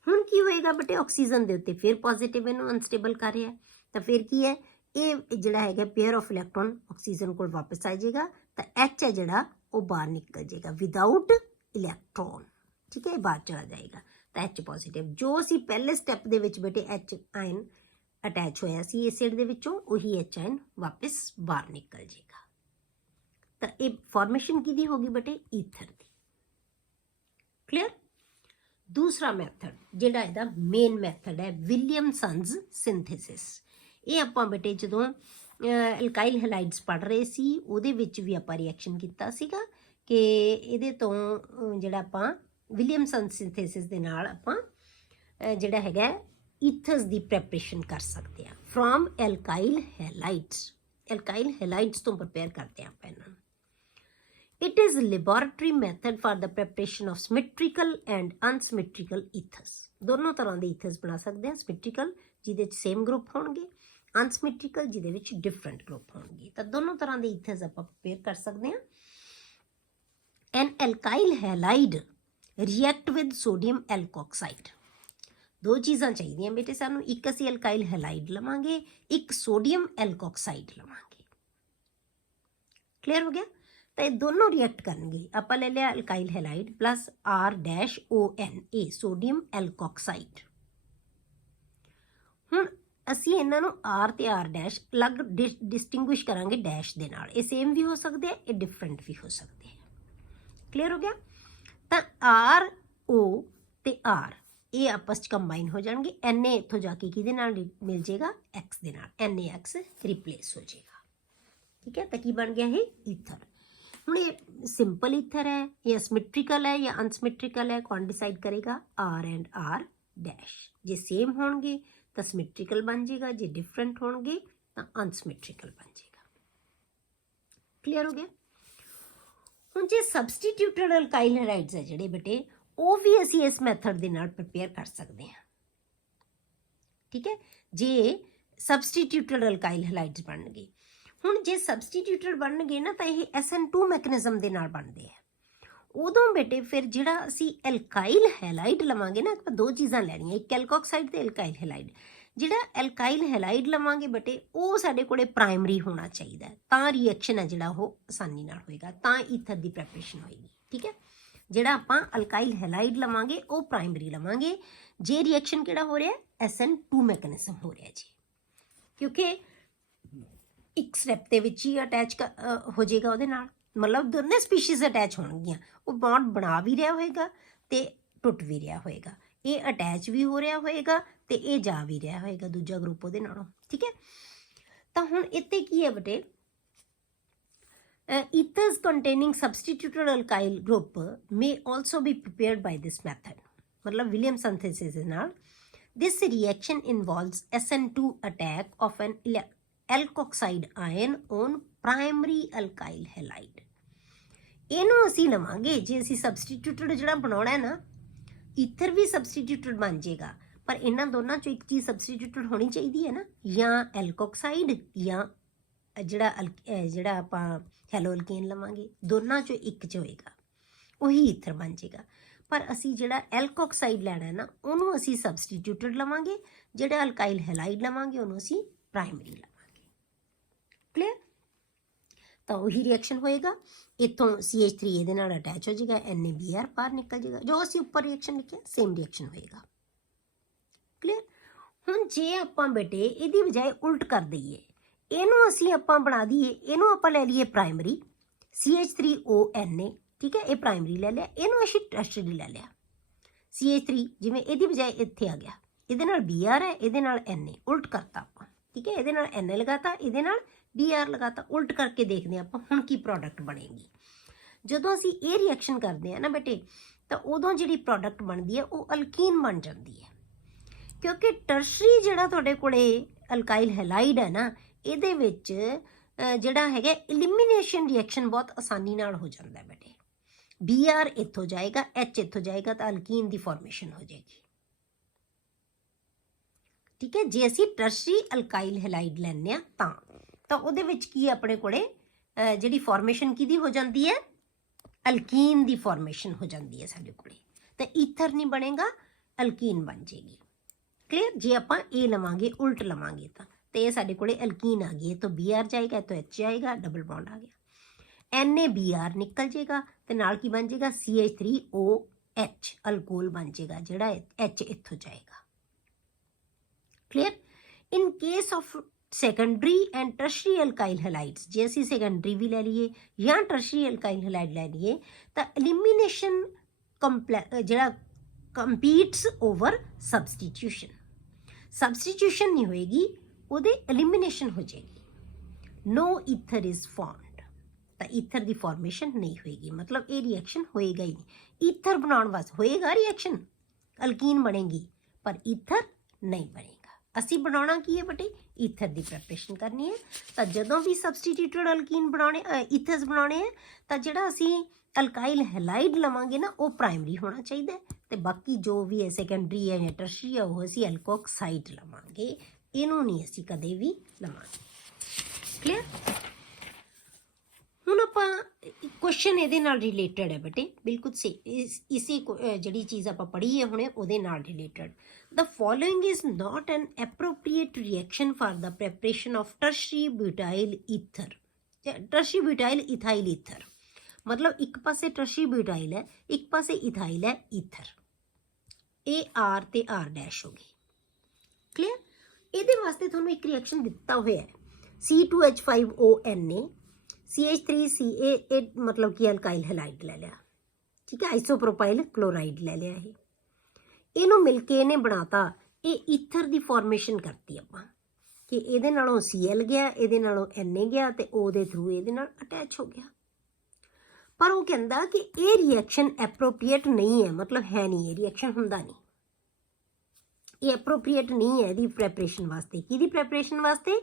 ਹੁਣ ਕੀ ਹੋਏਗਾ ਬੇਟੇ? ਆਕਸੀਜਨ ਦੇ ਉੱਤੇ ਫਿਰ ਪੋਜ਼ਿਟਿਵ ਇਹਨੂੰ ਅਨਸਟੇਬਲ ਕਰ ਰਿਹਾ, ਤਾਂ ਫਿਰ ਕੀ ਹੈ? ਇਹ ਜਿਹੜਾ ਹੈਗਾ ਪੇਅਰ ਆਫ ਇਲੈਕਟ੍ਰੋਨ ਆਕਸੀਜਨ ਕੋਲ ਵਾਪਸ ਆ ਜਾਏਗਾ, ਤਾਂ H ਹੈ ਜਿਹੜਾ ਉਹ ਬਾਹਰ ਨਿਕਲ ਜਾਏਗਾ ਵਿਦਆਊਟ ਇਲੈਕਟ੍ਰੋਨ। ਠੀਕ ਹੈ? ਬਾਹਰ ਚਲਾ ਜਾਏਗਾ, ਤਾਂ H ਪੋਜ਼ਿਟਿਵ। ਜੋ ਅਸੀਂ ਪਹਿਲੇ ਸਟੈਪ ਦੇ ਵਿੱਚ ਬੇਟੇ H ਆਇਨ ਅਟੈਚ ਹੋਇਆ ਸੀ ਐਸਿਡ ਦੇ ਵਿੱਚੋਂ, ਉਹੀ H ਆਇਨ ਵਾਪਸ ਬਾਹਰ ਨਿਕਲ ਜਾਏਗਾ। ਤਾਂ ਇਹ ਫਾਰਮੇਸ਼ਨ ਕਿਹਦੀ ਹੋਗੀ ਬੇਟੇ? ਈਥਰ ਦੀ। ਕਲੀਅਰ? ਦੂਸਰਾ ਮੈਥਡ ਜਿਹੜਾ ਇਹਦਾ ਮੇਨ ਮੈਥਡ ਹੈ ਵਿਲੀਅਮਸਨਜ਼ ਸਿੰਥੇਸਿਸ। ਇਹ ਆਪਾਂ ਬੇਟੇ ਜਦੋਂ ਐਲਕਾਈਲ ਹੈਲਾਈਡਸ ਪੜ੍ਹ ਰਹੇ ਸੀ ਉਹਦੇ ਵਿੱਚ ਵੀ ਆਪਾਂ ਰਿਐਕਸ਼ਨ ਕੀਤਾ ਸੀਗਾ ਕਿ ਇਹਦੇ ਤੋਂ ਜਿਹੜਾ ਆਪਾਂ ਵਿਲੀਅਮਸਨ ਸਿੰਥੇਸਿਸ ਦੇ ਨਾਲ ਆਪਾਂ ਜਿਹੜਾ ਹੈਗਾ ਈਥਰਸ ਦੀ ਪ੍ਰੈਪਰੇਸ਼ਨ ਕਰ ਸਕਦੇ ਹਾਂ ਫਰੋਮ ਐਲਕਾਈਲ ਹੈਲਾਈਡਸ। ਐਲਕਾਈਲ ਹੈਲਾਈਡਸ ਤੋਂ ਪ੍ਰਪੇਅਰ ਕਰਦੇ ਹਾਂ ਆਪਾਂ ਇਹਨਾਂ ਨੂੰ। It is a laboratory method for the preparation of symmetrical and unsymmetrical ethers. ਦੋਨੋਂ ਤਰ੍ਹਾਂ ਦੇ ਈਥਰਸ ਬਣਾ ਸਕਦੇ ਹਾਂ। ਸਿਮੈਟ੍ਰੀਕਲ ਜਿਹਦੇ ਵਿੱਚ ਸੇਮ ਗਰੁੱਪ ਹੋਣਗੇ, ਅਨਸਿਮੈਟ੍ਰੀਕਲ ਜਿਹਦੇ ਵਿੱਚ ਡਿਫਰੈਂਟ ਗਰੁੱਪ ਹੋਣਗੇ। ਤਾਂ ਦੋਨੋਂ ਤਰ੍ਹਾਂ ਦੇ ਈਥਰਸ ਆਪਾਂ ਪ੍ਰਪੇਅਰ ਕਰ ਸਕਦੇ ਹਾਂ। An alkyl halide react with sodium alkoxide. ਦੋ ਚੀਜ਼ਾਂ ਚਾਹੀਦੀਆਂ ਬੇਟੇ ਸਾਨੂੰ, ਇੱਕ ਅਸੀਂ ਐਲਕਾਈਲ ਹੈਲਾਈਡ ਲਵਾਂਗੇ, ਇੱਕ ਸੋਡੀਅਮ ਐਲਕੋਕਸਾਈਡ ਲਵਾਂਗੇ। ਕਲੀਅਰ ਹੋ ਗਿਆ? ਤਾਂ ਇਹ ਦੋਨੋਂ ਰਿਐਕਟ ਕਰਨਗੇ। ਆਪਾਂ ਲੈ ਲਿਆ ਐਲਕਾਈਲ ਹੈਲਾਈਡ ਪਲੱਸ R-ONA ਸੋਡੀਅਮ ਐਲਕੋਕਸਾਈਡ। ਹੁਣ ਅਸੀਂ ਇਹਨਾਂ ਨੂੰ R ਤੇ R' ਅਲੱਗ ਡਿਸਟਿੰਗੁਇਸ਼ ਕਰਾਂਗੇ ਡੈਸ਼ ਦੇ ਨਾਲ। ਇਹ ਸੇਮ ਵੀ ਹੋ ਸਕਦੇ ਆ, ਇਹ ਡਿਫਰੈਂਟ ਵੀ ਹੋ ਸਕਦੇ ਆ। ਕਲੀਅਰ ਹੋ ਗਿਆ? ਤਾਂ R-O ਤੇ R ਇਹ ਆਪਸ 'ਚ ਕੰਬਾਈਨ ਹੋ ਜਾਣਗੇ। Na ਇੱਥੋਂ ਜਾ ਕੇ ਕਿਹਦੇ ਨਾਲ ਮਿਲ ਜਾਏਗਾ, X ਦੇ ਨਾਲ, NaX ਰਿਪਲੇਸ ਹੋ ਜਾਏਗਾ। ਠੀਕ ਹੈ, ਤਾਂ ਕੀ ਬਣ ਗਿਆ ਇਹ ਈਥਰ। ਹੁਣ ਇਹ ਸਿੰਪਲ ਈਥਰ ਹੈ ਜਾਂ ਸਿਮੈਟ੍ਰੀਕਲ ਹੈ ਜਾਂ ਅਨਸਿਮੈਟ੍ਰੀਕਲ ਹੈ, ਕੌਣ ਡਿਸਾਈਡ ਕਰੇਗਾ, R ਐਂਡ R ਡੈਸ਼। ਜੇ ਸੇਮ ਹੋਣਗੇ ਤਾਂ ਸਿਮੈਟ੍ਰੀਕਲ ਬਣ ਜਾਏਗਾ, ਜੇ ਡਿਫਰੈਂਟ ਹੋਣਗੇ ਤਾਂ ਅਨਸਿਮੈਟ੍ਰੀਕਲ ਬਣ ਜਾਏਗਾ। ਕਲੀਅਰ ਹੋ ਗਿਆ। ਹੁਣ ਜੇ ਸਬਸਟੀਟਿਊਟਡ ਅਲਕਾਈਲ ਹੈਲਾਈਡਸ ਹੈ ਜਿਹੜੇ ਬੇਟੇ, ਉਹ ਵੀ ਅਸੀਂ ਇਸ ਮੈਥਡ ਦੇ ਨਾਲ ਪ੍ਰਿਪੇਅਰ ਕਰ ਸਕਦੇ ਹਾਂ। ਠੀਕ ਹੈ, ਜੇ ਸਬਸਟੀਟਿਊਟਡ ਅਲਕਾਈਲ ਹੈਲਾਈਡਸ ਬਣਨਗੇ। ਹੁਣ ਜੇ ਸਬਸਟੀਟਿਊਟਡ ਬਣਨਗੇ ਨਾ ਤਾਂ ਇਹ SN2 ਮੈਕੈਨਿਜ਼ਮ ਦੇ ਨਾਲ ਬਣਦੇ ਆ। ਉਦੋਂ ਬੇਟੇ ਫਿਰ ਜਿਹੜਾ ਅਸੀਂ ਐਲਕਾਈਲ ਹੈਲਾਈਡ ਲਵਾਂਗੇ ਨਾ, ਆਪਾਂ ਦੋ ਚੀਜ਼ਾਂ ਲੈਣੀਆਂ, ਇੱਕ ਐਲਕੋਕਸਾਈਡ ਤੇ ਐਲਕਾਈਲ ਹੈਲਾਈਡ। ਜਿਹੜਾ ਐਲਕਾਈਲ ਹੈਲਾਈਡ ਲਵਾਂਗੇ ਬੇਟੇ ਉਹ ਸਾਡੇ ਕੋਲੇ ਪ੍ਰਾਇਮਰੀ ਹੋਣਾ ਚਾਹੀਦਾ, ਤਾਂ ਰਿਐਕਸ਼ਨ ਹੈ ਜਿਹੜਾ ਉਹ ਆਸਾਨੀ ਨਾਲ ਹੋਏਗਾ, ਤਾਂ ਈਥਰ ਦੀ ਪ੍ਰੈਪਰੇਸ਼ਨ ਹੋਏਗੀ। ਠੀਕ ਹੈ, ਜਿਹੜਾ ਆਪਾਂ ਅਲਕਾਈਲ ਹੈਲਾਈਡ ਲਵਾਂਗੇ ਉਹ ਪ੍ਰਾਇਮਰੀ ਲਵਾਂਗੇ। ਜੇ ਰਿਐਕਸ਼ਨ ਕਿਹੜਾ ਹੋ ਰਿਹਾ, SN2 ਮੈਕੈਨਿਜ਼ਮ ਹੋ ਰਿਹਾ ਜੀ, ਕਿਉਂਕਿ ਇੱਕ ਸਟੈਪ ਦੇ ਵਿੱਚ ਹੀ ਅਟੈਚ ਹੋ ਜਾਏਗਾ ਉਹਦੇ ਨਾਲ, ਮਤਲਬ ਦੋਨੇ ਸਪੀਸ਼ੀਜ਼ ਅਟੈਚ ਹੋਣਗੀਆਂ। ਉਹ ਬੌਂਡ ਬਣਾ ਵੀ ਰਿਹਾ ਹੋਏਗਾ ਤੇ ਟੁੱਟ ਵੀ ਰਿਹਾ ਹੋਏਗਾ, ਇਹ ਅਟੈਚ ਵੀ ਹੋ ਰਿਹਾ ਹੋਏਗਾ ਤੇ ਇਹ ਜਾ ਵੀ ਰਿਹਾ ਹੋਏਗਾ ਦੂਜਾ ਗਰੁੱਪ ਉਹਦੇ ਨਾਲੋਂ। ਠੀਕ ਹੈ, ਤਾਂ ਹੁਣ ਇੱਥੇ ਕੀ ਹੈ ਬੇਟੇ, ethers containing substituted alkyl group may also be prepared by this method, मतलब Williams synthesis ਦੇ ਨਾਲ। This reaction involves SN2 attack of an alkoxide ion on primary alkyl halide। ਇਹਨੂੰ ਅਸੀਂ ਲਵਾਂਗੇ ਜੇ ਅਸੀਂ ਸਬਸਟੀਟਿਊਟਡ ਜਿਹੜਾ ਬਣਾਉਣਾ ਹੈ ਨਾ, ਈਥਰ ਵੀ ਸਬਸਟੀਟਿਊਟਡ ਬਣ ਜਾਏਗਾ, ਪਰ ਇਹਨਾਂ ਦੋਨਾਂ ਚੋਂ ਇੱਕ ਚੀਜ਼ ਸਬਸਟੀਟਿਊਟਡ ਹੋਣੀ ਚਾਹੀਦੀ ਹੈ ਨਾ, ਜਾਂ ਐਲਕੋਕਸਾਈਡ ਜਾਂ ਜਿਹੜਾ ਆਪਾਂ ਹੈਲੋ ਅਲਕੇਨ ਲਵਾਂਗੇ, ਦੋਨਾਂ ਚੋਂ ਇੱਕ 'ਚ ਹੋਏਗਾ, ਉਹੀ ਈਥਰ ਬਣ ਜਾਏਗਾ। ਪਰ ਅਸੀਂ ਜਿਹੜਾ ਐਲਕੋਕਸਾਈਡ ਲੈਣਾ ਨਾ ਉਹਨੂੰ ਅਸੀਂ ਸਬਸਟੀਟਿਊਟਡ ਲਵਾਂਗੇ, ਜਿਹੜਾ ਅਲਕਾਈਲ ਹੈਲਾਈਡ ਲਵਾਂਗੇ ਉਹਨੂੰ ਅਸੀਂ ਪ੍ਰਾਇਮਰੀ ਲਵਾਂਗੇ। ਕਲੀਅਰ, ਤਾਂ ਉਹੀ ਰਿਐਕਸ਼ਨ ਹੋਏਗਾ। ਇੱਥੋਂ CH3 ਇਹਦੇ ਨਾਲ ਅਟੈਚ ਹੋ ਜਾਏਗਾ, NaBr ਬਾਹਰ ਨਿਕਲ ਜਾਏਗਾ, ਜੋ ਅਸੀਂ ਉੱਪਰ ਰਿਐਕਸ਼ਨ ਲਿਖਿਆ ਸੇਮ ਰਿਐਕਸ਼ਨ ਹੋਏਗਾ। ਕਲੀਅਰ। ਹੁਣ ਜੇ ਆਪਾਂ ਬੇਟੇ ਇਹਦੀ ਬਜਾਏ ਉਲਟ ਕਰ ਦਈਏ, ਇਹਨੂੰ ਅਸੀਂ ਆਪਾਂ ਬਣਾ ਦਈਏ, ਇਹਨੂੰ ਆਪਾਂ ਲੈ ਲਈਏ ਪ੍ਰਾਇਮਰੀ CH3ONa। ਠੀਕ ਹੈ, ਇਹ ਪ੍ਰਾਇਮਰੀ ਲੈ ਲਿਆ, ਇਹਨੂੰ ਅਸੀਂ ਟਰਸ਼ਰੀ ਲੈ ਲਿਆ CH3, ਜਿਵੇਂ ਇਹਦੀ ਬਜਾਏ ਇੱਥੇ ਆ ਗਿਆ, ਇਹਦੇ ਨਾਲ Br ਹੈ, ਇਹਦੇ ਨਾਲ Na, ਉਲਟ ਕਰਤਾ ਆਪਾਂ। ਠੀਕ ਹੈ, ਇਹਦੇ ਨਾਲ Na ਲਗਾਤਾ, ਇਹਦੇ ਨਾਲ Br ਲਗਾਤਾ, ਉਲਟ ਕਰਕੇ ਦੇਖਦੇ ਹਾਂ ਆਪਾਂ ਹੁਣ ਕੀ ਪ੍ਰੋਡਕਟ ਬਣੇਗੀ। ਜਦੋਂ ਅਸੀਂ ਇਹ ਰਿਐਕਸ਼ਨ ਕਰਦੇ ਹਾਂ ਨਾ ਬੇਟੇ, ਤਾਂ ਉਦੋਂ ਜਿਹੜੀ ਪ੍ਰੋਡਕਟ ਬਣਦੀ ਹੈ ਉਹ ਅਲਕੀਨ ਬਣ ਜਾਂਦੀ ਹੈ, ਕਿਉਂਕਿ ਟਰਸ਼ਰੀ ਜਿਹੜਾ ਤੁਹਾਡੇ ਕੋਲੇ ਅਲਕਾਈਲ ਹੈਲਾਈਡ ਹੈ ਨਾ, ਇਹਦੇ ਵਿੱਚ ਜਿਹੜਾ ਹੈਗਾ ਇਲੀਮੀਨੇਸ਼ਨ ਰਿਐਕਸ਼ਨ ਬਹੁਤ ਆਸਾਨੀ ਨਾਲ ਹੋ ਜਾਂਦਾ ਬੇਟੇ। Br ਇੱਥੋਂ ਜਾਏਗਾ, H ਇੱਥੋਂ ਜਾਏਗਾ, ਤਾਂ ਅਲਕੀਨ ਦੀ ਫਾਰਮੇਸ਼ਨ ਹੋ ਜਾਏਗੀ। ਠੀਕ ਹੈ, ਜੇ ਅਸੀਂ ਟਰਸ਼ਰੀ ਅਲਕਾਈਲ ਹੈਲਾਈਡ ਲੈਂਦੇ ਹਾਂ ਤਾਂ ਉਹਦੇ ਵਿੱਚ ਕੀ ਆਪਣੇ ਕੋਲੇ ਜਿਹੜੀ ਫਾਰਮੇਸ਼ਨ ਕਿਹਦੀ ਹੋ ਜਾਂਦੀ ਹੈ, ਅਲਕੀਨ ਦੀ ਫਾਰਮੇਸ਼ਨ ਹੋ ਜਾਂਦੀ ਹੈ ਸਾਡੇ ਕੋਲੇ, ਤਾਂ ਈਥਰ ਨਹੀਂ ਬਣੇਗਾ, ਅਲਕੀਨ ਬਣ ਜਾਏਗੀ। ਕਲੀਅਰ। ਜੇ ਆਪਾਂ ਇਹ ਲਵਾਂਗੇ, ਉਲਟ ਲਵਾਂਗੇ ਤਾਂ ਇਹ ਸਾਡੇ ਕੋਲੇ ਅਲਕੀਨ ਆ ਗਈ, ਤੋਂ Br ਜਾਏਗਾ, ਤੋਂ H ਜਾਏਗਾ, ਡਬਲ ਬੌਂਡ ਆ ਗਿਆ, NaBr ਨਿਕਲ ਜਾਏਗਾ ਤੇ ਨਾਲ ਕੀ ਬਣ ਜਾਏਗਾ, CH3OH ਅਲਕੋਹਲ ਬਣ ਜਾਏਗਾ, ਜਿਹੜਾ H ਇੱਥੋਂ ਜਾਏਗਾ। Clear. In case of secondary and tertiary alkyl halides, ਜੇ ਅਸੀਂ ਸੈਕੰਡਰੀ ਵੀ ਲੈ ਲਈਏ ਜਾਂ ਟਰਸ਼ਰੀ ਅਲਕਾਈਲ ਹੈਲਾਈਡ ਲੈ ਲਈਏ, ਤਾਂ ਐਲੀਮੀਨੇਸ਼ਨ ਜਿਹੜਾ ਕੰਪੀਟਸ ਓਵਰ ਸਬਸਟੀਟਿਊਸ਼ਨ। ਸਬਸਟੀਟਿਊਸ਼ਨ ਨਹੀਂ ਹੋਏਗੀ, ਉਹਦੇ ਐਲੀਮੀਨੇਸ਼ਨ ਹੋ ਜਾਏਗੀ। ਨੋ ਈਥਰ ਇਜ਼ ਫਾਰਮਡ, ਤਾਂ ਈਥਰ ਦੀ ਫਾਰਮੇਸ਼ਨ ਨਹੀਂ ਹੋਏਗੀ, ਮਤਲਬ ਇਹ ਰਿਐਕਸ਼ਨ ਹੋਏਗਾ ਹੀ ਨਹੀਂ। ਈਥਰ ਬਣਾਉਣ ਵਾਸਤੇ ਹੋਏਗਾ ਰਿਐਕਸ਼ਨ, ਅਲਕੀਨ ਬਣੇਗੀ, ਪਰ ਈਥਰ ਨਹੀਂ ਬਣੇਗਾ। ਅਸੀਂ ਬਣਾਉਣਾ ਕੀ ਹੈ ਬੇਟੇ, ਈਥਰ ਦੀ ਪ੍ਰੈਪਰੇਸ਼ਨ ਕਰਨੀ ਹੈ। ਤਾਂ ਜਦੋਂ ਵੀ ਸਬਸਟੀਟਿਊਟਡ ਅਲਕੀਨ ਬਣਾਉਣੇ, ਈਥਰਸ ਬਣਾਉਣੇ ਹੈ, ਤਾਂ ਜਿਹੜਾ ਅਸੀਂ ਅਲਕਾਈਲ ਹੈਲਾਈਡ ਲਵਾਂਗੇ ਨਾ ਉਹ ਪ੍ਰਾਇਮਰੀ ਹੋਣਾ ਚਾਹੀਦਾ, ਤੇ ਬਾਕੀ ਜੋ ਵੀ ਹੈ ਸੈਕੰਡਰੀ ਹੈ ਜਾਂ ਟਰਸ਼ਰੀ ਹੈ ਉਹ ਅਸੀਂ ਐਲਕੋਕਸਾਈਡ ਲਵਾਂਗੇ, ਇਹਨੂੰ ਨਹੀਂ ਅਸੀਂ ਕਦੇ ਵੀ ਲਵਾਂਗੇ। ਕਲੀਅਰ। ਹੁਣ ਆਪਾਂ ਕੁਐਸਚਨ ਇਹਦੇ ਨਾਲ ਰਿਲੇਟਡ ਹੈ ਬੇਟੇ, ਬਿਲਕੁਲ ਇਸੇ ਜਿਹੜੀ ਚੀਜ਼ ਆਪਾਂ ਪੜ੍ਹੀ ਹੈ ਹੁਣੇ ਉਹਦੇ ਨਾਲ related. The following is not an appropriate reaction for the preparation of tertiary butyl ether, tertiary butyl ethyl ether. ਮਤਲਬ ਇੱਕ ਪਾਸੇ ਟਰਸ਼ਰੀ ਬਿਊਟਾਈਲ ਹੈ, ਇੱਕ ਪਾਸੇ ਇਥਾਈਲ ਹੈ ਈਥਰ, ਇਹ R ਤੇ R ਡੈਸ਼ ਹੋ ਗਈ। ਕਲੀਅਰ। ਇਹਦੇ ਵਾਸਤੇ ਤੁਹਾਨੂੰ ਇੱਕ ਰਿਐਕਸ਼ਨ ਦਿੱਤਾ ਹੋਇਆ ਹੈ, C2H5ONa CH3Ca, ਇਹ ਮਤਲਬ ਕਿ ਅਲਕਾਈਲ ਹੈਲਾਈਡ ਲੈ ਲਿਆ। ਠੀਕ ਹੈ, ਆਈਸੋਪ੍ਰੋਪਾਈਲ ਕਲੋਰਾਈਡ ਲੈ ਲਿਆ। ਇਹਨੂੰ ਮਿਲ ਕੇ ਇਹਨੇ ਬਣਾਤਾ, ਇਹ ਈਥਰ ਦੀ ਫਾਰਮੇਸ਼ਨ ਕਰਤੀ ਆਪਾਂ ਕਿ ਇਹਦੇ ਨਾਲੋਂ Cl ਗਿਆ, ਇਹਦੇ ਨਾਲੋਂ Na ਗਿਆ ਤੇ O ਦੇ ਥਰੂ ਇਹਦੇ ਨਾਲ ਅਟੈਚ ਹੋ ਗਿਆ। ਪਰ ਉਹ ਕਹਿੰਦਾ ਕਿ ਇਹ ਰਿਐਕਸ਼ਨ ਐਪਰੋਪਰੀਏਟ ਨਹੀਂ ਹੈ, ਮਤਲਬ ਹੈ ਨਹੀਂ, ਇਹ ਰਿਐਕਸ਼ਨ ਹੁੰਦਾ ਨਹੀਂ, ਇਹ ਐਪਰੋਪਰੀਏਟ ਨਹੀਂ ਹੈ ਇਹਦੀ ਪ੍ਰੈਪਰੇਸ਼ਨ ਵਾਸਤੇ। ਕਿਹਦੀ ਪ੍ਰੈਪਰੇਸ਼ਨ ਵਾਸਤੇ?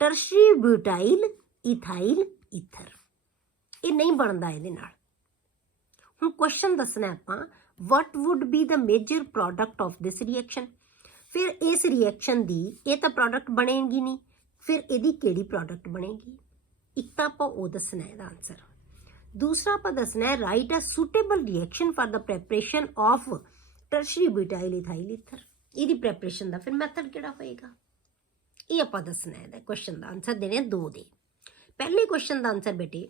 Tertiary butyl ethyl ether. ਇਹ ਨਹੀਂ ਬਣਦਾ ਇਹਦੇ ਨਾਲ। ਹੁਣ ਕੁਐਸਚਨ ਦੱਸਣਾ ਆਪਾਂ, what would be the major product of this reaction? ਫਿਰ ਇਸ ਰਿਐਕਸ਼ਨ ਦੀ ਇਹ ਤਾਂ ਪ੍ਰੋਡਕਟ ਬਣੇਗੀ ਨਹੀਂ, ਫਿਰ ਇਹਦੀ ਕਿਹੜੀ ਪ੍ਰੋਡਕਟ ਬਣੇਗੀ? ਇੱਕ ਤਾਂ ਆਪਾਂ ਉਹ ਦੱਸਣਾ ਇਹਦਾ ਆਨਸਰ। ਦੂਸਰਾ ਆਪਾਂ ਦੱਸਣਾ ਹੈ right a suitable reaction for the preparation of tertiary butyl ethyl ether. ਇਹਦੀ ਪ੍ਰੈਪਰੇਸ਼ਨ ਦਾ ਫਿਰ ਮੈਥਡ ਕਿਹੜਾ ਹੋਏਗਾ, ਇਹ ਆਪਾਂ ਦੱਸਣਾ ਹੈ। ਇਹਦਾ ਕੁਐਸਚਨ ਦਾ ਆਨਸਰ ਦੇਣੇ ਦੋ ਦੇ। ਪਹਿਲੇ ਕੁਐਸਚਨ ਦਾ ਆਨਸਰ ਬੇਟੇ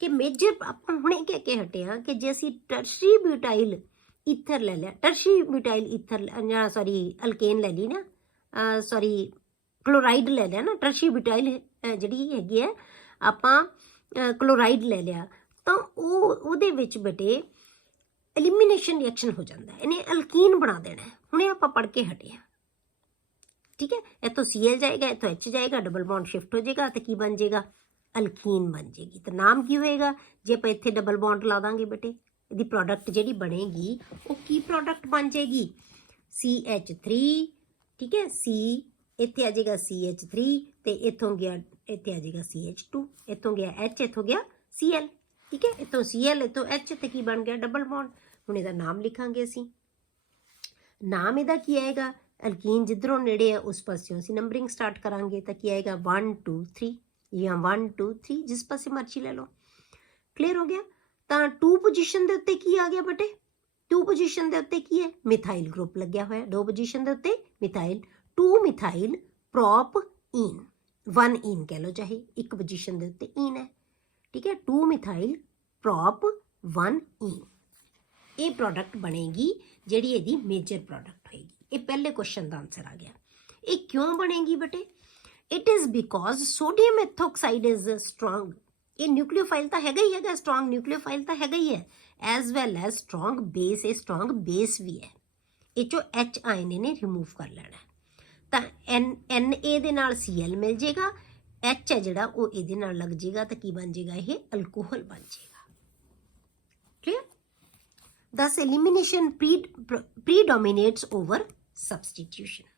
ਕਿ ਮੇਜਰ, ਆਪਾਂ ਹੁਣੇ ਕਹਿ ਕੇ ਹਟੇ ਹਾਂ ਕਿ ਜੇ ਅਸੀਂ ਟਰਸ਼ਰੀ ਬਿਊਟਾਈਲ ਈਥਰ ਲੈ ਲਿਆ, ਟਰਸ਼ਰੀ ਬਿਊਟਾਈਲ ਈਥਰ ਜਾਂ ਸੌਰੀ ਅਲਕੇਨ ਲੈ ਲਈ ਨਾ, ਸੌਰੀ ਕਲੋਰਾਈਡ ਲੈ ਲਿਆ ਨਾ, ਟਰਸ਼ਰੀ ਬਿਊਟਾਈਲ ਜਿਹੜੀ ਹੈਗੀ ਹੈ ਆਪਾਂ ਕਲੋਰਾਈਡ ਲੈ ਲਿਆ, ਤਾਂ ਉਹਦੇ ਵਿੱਚ ਬੇਟੇ ਐਲੀਮੀਨੇਸ਼ਨ ਰਿਐਕਸ਼ਨ ਹੋ ਜਾਂਦਾ, ਇਹਨੇ ਅਲਕੀਨ ਬਣਾ ਦੇਣਾ। ਹੁਣੇ ਆਪਾਂ ਪੜ੍ਹ ਕੇ ਹਟੇ ਹਾਂ, ਠੀਕ ਹੈ। ਇੱਥੋਂ Cl ਜਾਏਗਾ, ਇੱਥੋਂ H ਜਾਏਗਾ, ਡਬਲ ਬੌਂਡ ਸ਼ਿਫਟ ਹੋ ਜਾਏਗਾ ਤੇ ਕੀ ਬਣ ਜਾਏਗਾ? ਅਲਕੀਨ ਬਣ ਜਾਏਗੀ। ਤਾਂ ਨਾਮ ਕੀ ਹੋਏਗਾ? ਜੇ ਆਪਾਂ ਇੱਥੇ ਡਬਲ ਬੌਂਡ ਲਾ ਦਾਂਗੇ ਬੇਟੇ, ਇਹਦੀ ਪ੍ਰੋਡਕਟ ਜਿਹੜੀ ਬਣੇਗੀ ਉਹ ਕੀ ਪ੍ਰੋਡਕਟ ਬਣ ਜਾਏਗੀ? CH3, ਠੀਕ ਹੈ। C ਇੱਥੇ ਆ ਜਾਏਗਾ CH3 ਤੇ ਇੱਥੋਂ ਗਿਆ, ਇੱਥੇ ਆ ਜਾਏਗਾ CH2, ਇੱਥੋਂ ਗਿਆ H, ਇੱਥੋਂ ਗਿਆ Cl, ਠੀਕ ਹੈ। ਇੱਥੋਂ Cl, ਇੱਥੋਂ H ਤੇ ਕੀ ਬਣ ਗਿਆ? Double bond. ਹੁਣ ਇਹਦਾ ਨਾਮ ਲਿਖਾਂਗੇ ਅਸੀਂ। ਨਾਮ ਇਹਦਾ ਕੀ ਆਏਗਾ? ਅਲਕੀਨ ਜਿੱਧਰੋਂ ਨੇੜੇ ਆ ਉਸ ਪਾਸਿਓਂ ਅਸੀਂ ਨੰਬਰਿੰਗ ਸਟਾਰਟ ਕਰਾਂਗੇ, ਤਾਂ ਕੀ ਆਏਗਾ? 1 2 3 ਜਾਂ 1 2 3, ਜਿਸ ਪਾਸੇ ਮਰਜ਼ੀ ਲੈ ਲਓ। ਕਲੀਅਰ ਹੋ ਗਿਆ? ਤਾਂ 2 ਪੋਜੀਸ਼ਨ ਦੇ ਉੱਤੇ ਕੀ ਆ ਗਿਆ ਬੇਟੇ? 2 ਪੋਜੀਸ਼ਨ ਦੇ ਉੱਤੇ ਕੀ ਹੈ? ਮਿਥਾਈਲ ਗਰੁੱਪ ਲੱਗਿਆ ਹੋਇਆ। 2 ਪੋਜੀਸ਼ਨ ਦੇ ਉੱਤੇ ਮਿਥਾਈਲ, 2 ਮਿਥਾਈਲ ਪ੍ਰੋਪ ਈਨ, 1 ਈਨ ਕਹਿ ਲਓ ਚਾਹੇ, ਇੱਕ ਪੋਜੀਸ਼ਨ ਦੇ ਉੱਤੇ ਈਨ ਹੈ, ਠੀਕ ਹੈ। 2 ਮਿਥਾਈਲ ਪ੍ਰੋਪ 1 ਈਨ, ਇਹ ਪ੍ਰੋਡਕਟ ਬਣੇਗੀ ਜਿਹੜੀ ਇਹਦੀ ਮੇਜਰ ਪ੍ਰੋਡਕਟ ਹੋਏਗੀ। ਇਹ ਪਹਿਲੇ ਕੁਐਸਚਨ ਦਾ ਆਨਸਰ ਆ ਗਿਆ। ਇਹ ਕਿਉਂ ਬਣੇਗੀ ਬੇਟੇ? It is because sodium ethoxide is strong. ਇਹ ਨਿਊਕਲੀਓਫਾਈਲ ਤਾਂ ਹੈਗਾ ਹੀ ਹੈਗਾ, ਸਟਰੋਂਗ ਨਿਊਕਲੀਓਫਾਈਲ ਤਾਂ ਹੈਗਾ ਹੀ ਹੈ, as well as strong base. ਇਹ ਸਟਰੋਂਗ ਬੇਸ ਵੀ ਹੈ। ਇਹ ਚੋਂ H ਆਇਨ ਇਹਨੇ ਰਿਮੂਵ ਕਰ ਲੈਣਾ, ਤਾਂ Na ਦੇ ਨਾਲ Cl ਮਿਲ ਜਾਏਗਾ, H ਹੈ ਜਿਹੜਾ ਉਹ ਇਹਦੇ ਨਾਲ ਲੱਗ ਜਾਏਗਾ, ਤਾਂ ਕੀ ਬਣ ਜਾਏਗਾ? ਇਹ ਅਲਕੋਹਲ ਬਣ ਜਾਏਗਾ। Clear? Thus elimination predominates over substitution.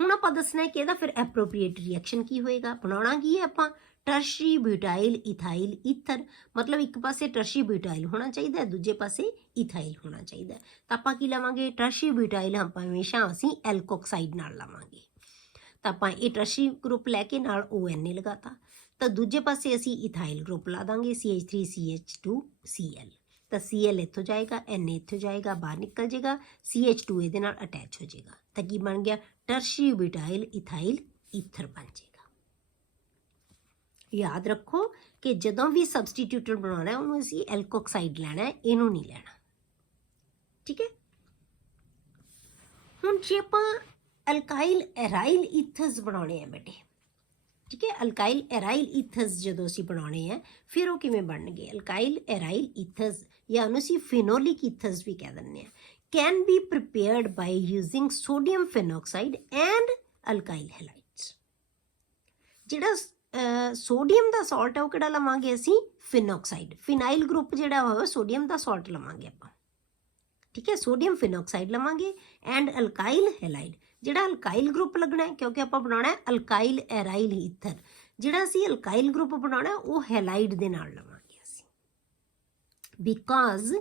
ਹੁਣ ਆਪਾਂ ਦੱਸਣਾ ਹੈ ਕਿ ਇਹਦਾ ਫਿਰ ਐਪਰੋਪਰੀਏਟ ਰਿਐਕਸ਼ਨ ਕੀ ਹੋਏਗਾ। ਬਣਾਉਣਾ ਕੀ ਹੈ ਆਪਾਂ? ਟਰਸ਼ਰੀ ਬਿਊਟਾਈਲ ਇਥਾਈਲ ਈਥਰ, ਮਤਲਬ ਇੱਕ ਪਾਸੇ ਟਰਸ਼ਰੀ ਬਿਊਟਾਈਲ ਹੋਣਾ ਚਾਹੀਦਾ ਹੈ, ਦੂਜੇ ਪਾਸੇ ਇਥਾਈਲ ਹੋਣਾ ਚਾਹੀਦਾ ਹੈ। ਤਾਂ ਆਪਾਂ ਕੀ ਲਵਾਂਗੇ? ਟਰਸ਼ਰੀ ਬਿਊਟਾਈਲ ਆਪਾਂ ਹਮੇਸ਼ਾ ਅਸੀਂ ਐਲਕੋਕਸਾਈਡ ਨਾਲ ਲਵਾਂਗੇ, ਤਾਂ ਆਪਾਂ ਇਹ ਟਰਸ਼ਰੀ ਗਰੁੱਪ ਲੈ ਕੇ ਨਾਲ ONA ਲਗਾਤਾ, ਤਾਂ ਦੂਜੇ ਪਾਸੇ ਅਸੀਂ ਇਥਾਈਲ ਗਰੁੱਪ ਲਾ ਦਾਂਗੇ, CH3CH2Cl, ਤਾਂ Cl ਇੱਥੋਂ ਜਾਏਗਾ, Na ਇੱਥੋਂ ਜਾਏਗਾ, ਬਾਹਰ ਨਿਕਲ ਜਾਏਗਾ, CH2 ਇਹਦੇ ਨਾਲ ਅਟੈਚ ਹੋ ਜਾਏਗਾ, ਤਾਂ ਕੀ ਬਣ ਗਿਆ? ਟਰਸ਼ਰੀ ਬਿਊਟਾਈਲ ਇਥਾਈਲ ਈਥਰ ਬਣ ਜਾਏਗਾ। ਯਾਦ ਰੱਖੋ ਕਿ ਜਦੋਂ ਵੀ ਸਬਸਟੀਟਿਊਟਰ ਬਣਾਉਣਾ ਉਹਨੂੰ ਅਸੀਂ ਐਲਕੋਕਸਾਈਡ ਲੈਣਾ, ਇਹਨੂੰ ਨਹੀਂ ਲੈਣਾ, ਠੀਕ ਹੈ। ਹੁਣ ਜੇ ਆਪਾਂ ਅਲਕਾਈਲ ਐਰਾਈਲ ਈਥਰਸ ਬਣਾਉਣੇ ਆ ਬੇਟੇ, ਠੀਕ ਹੈ, ਅਲਕਾਈਲ ਐਰਾਈਲ ਈਥਰਸ ਜਦੋਂ ਅਸੀਂ ਬਣਾਉਣੇ ਆ ਫਿਰ ਉਹ ਕਿਵੇਂ ਬਣਨਗੇ? ਅਲਕਾਈਲ ਐਰਾਈਲ ਈਥਰਸ ਜਾਂ ਉਹਨੂੰ ਅਸੀਂ ਫਿਨੋਲਿਕ ਈਥਰਸ ਵੀ ਕਹਿ ਦਿੰਦੇ ਆ, can be prepared by using sodium phenoxide and alkyl halides. ਜਿਹੜਾ ਸੋਡੀਅਮ ਦਾ ਸਾਲਟ ਹੈ ਉਹ ਕਿਹੜਾ ਲਵਾਂਗੇ ਅਸੀਂ? ਫਿਨੋਕਸਾਈਡ। ਫਿਨਾਈਲ ਗਰੁੱਪ ਜਿਹੜਾ ਹੋਇਆ ਸੋਡੀਅਮ ਦਾ ਸਾਲਟ ਲਵਾਂਗੇ ਆਪਾਂ, ਠੀਕ ਹੈ, ਸੋਡੀਅਮ ਫਿਨੋਕਸਾਈਡ ਲਵਾਂਗੇ ਐਂਡ ਅਲਕਾਈਲ ਹੈਲਾਈਡ। ਜਿਹੜਾ ਅਲਕਾਈਲ ਗਰੁੱਪ ਲੱਗਣਾ ਹੈ ਕਿਉਂਕਿ ਆਪਾਂ ਬਣਾਉਣਾ ਹੈ ਅਲਕਾਈਲ ਐਰਾਈਲ ਈਥਰ, ਜਿਹੜਾ ਅਸੀਂ ਅਲਕਾਈਲ ਗਰੁੱਪ ਬਣਾਉਣਾ ਉਹ ਹੈਲਾਈਡ ਦੇ ਨਾਲ ਲਵਾਂਗੇ ਅਸੀਂ, because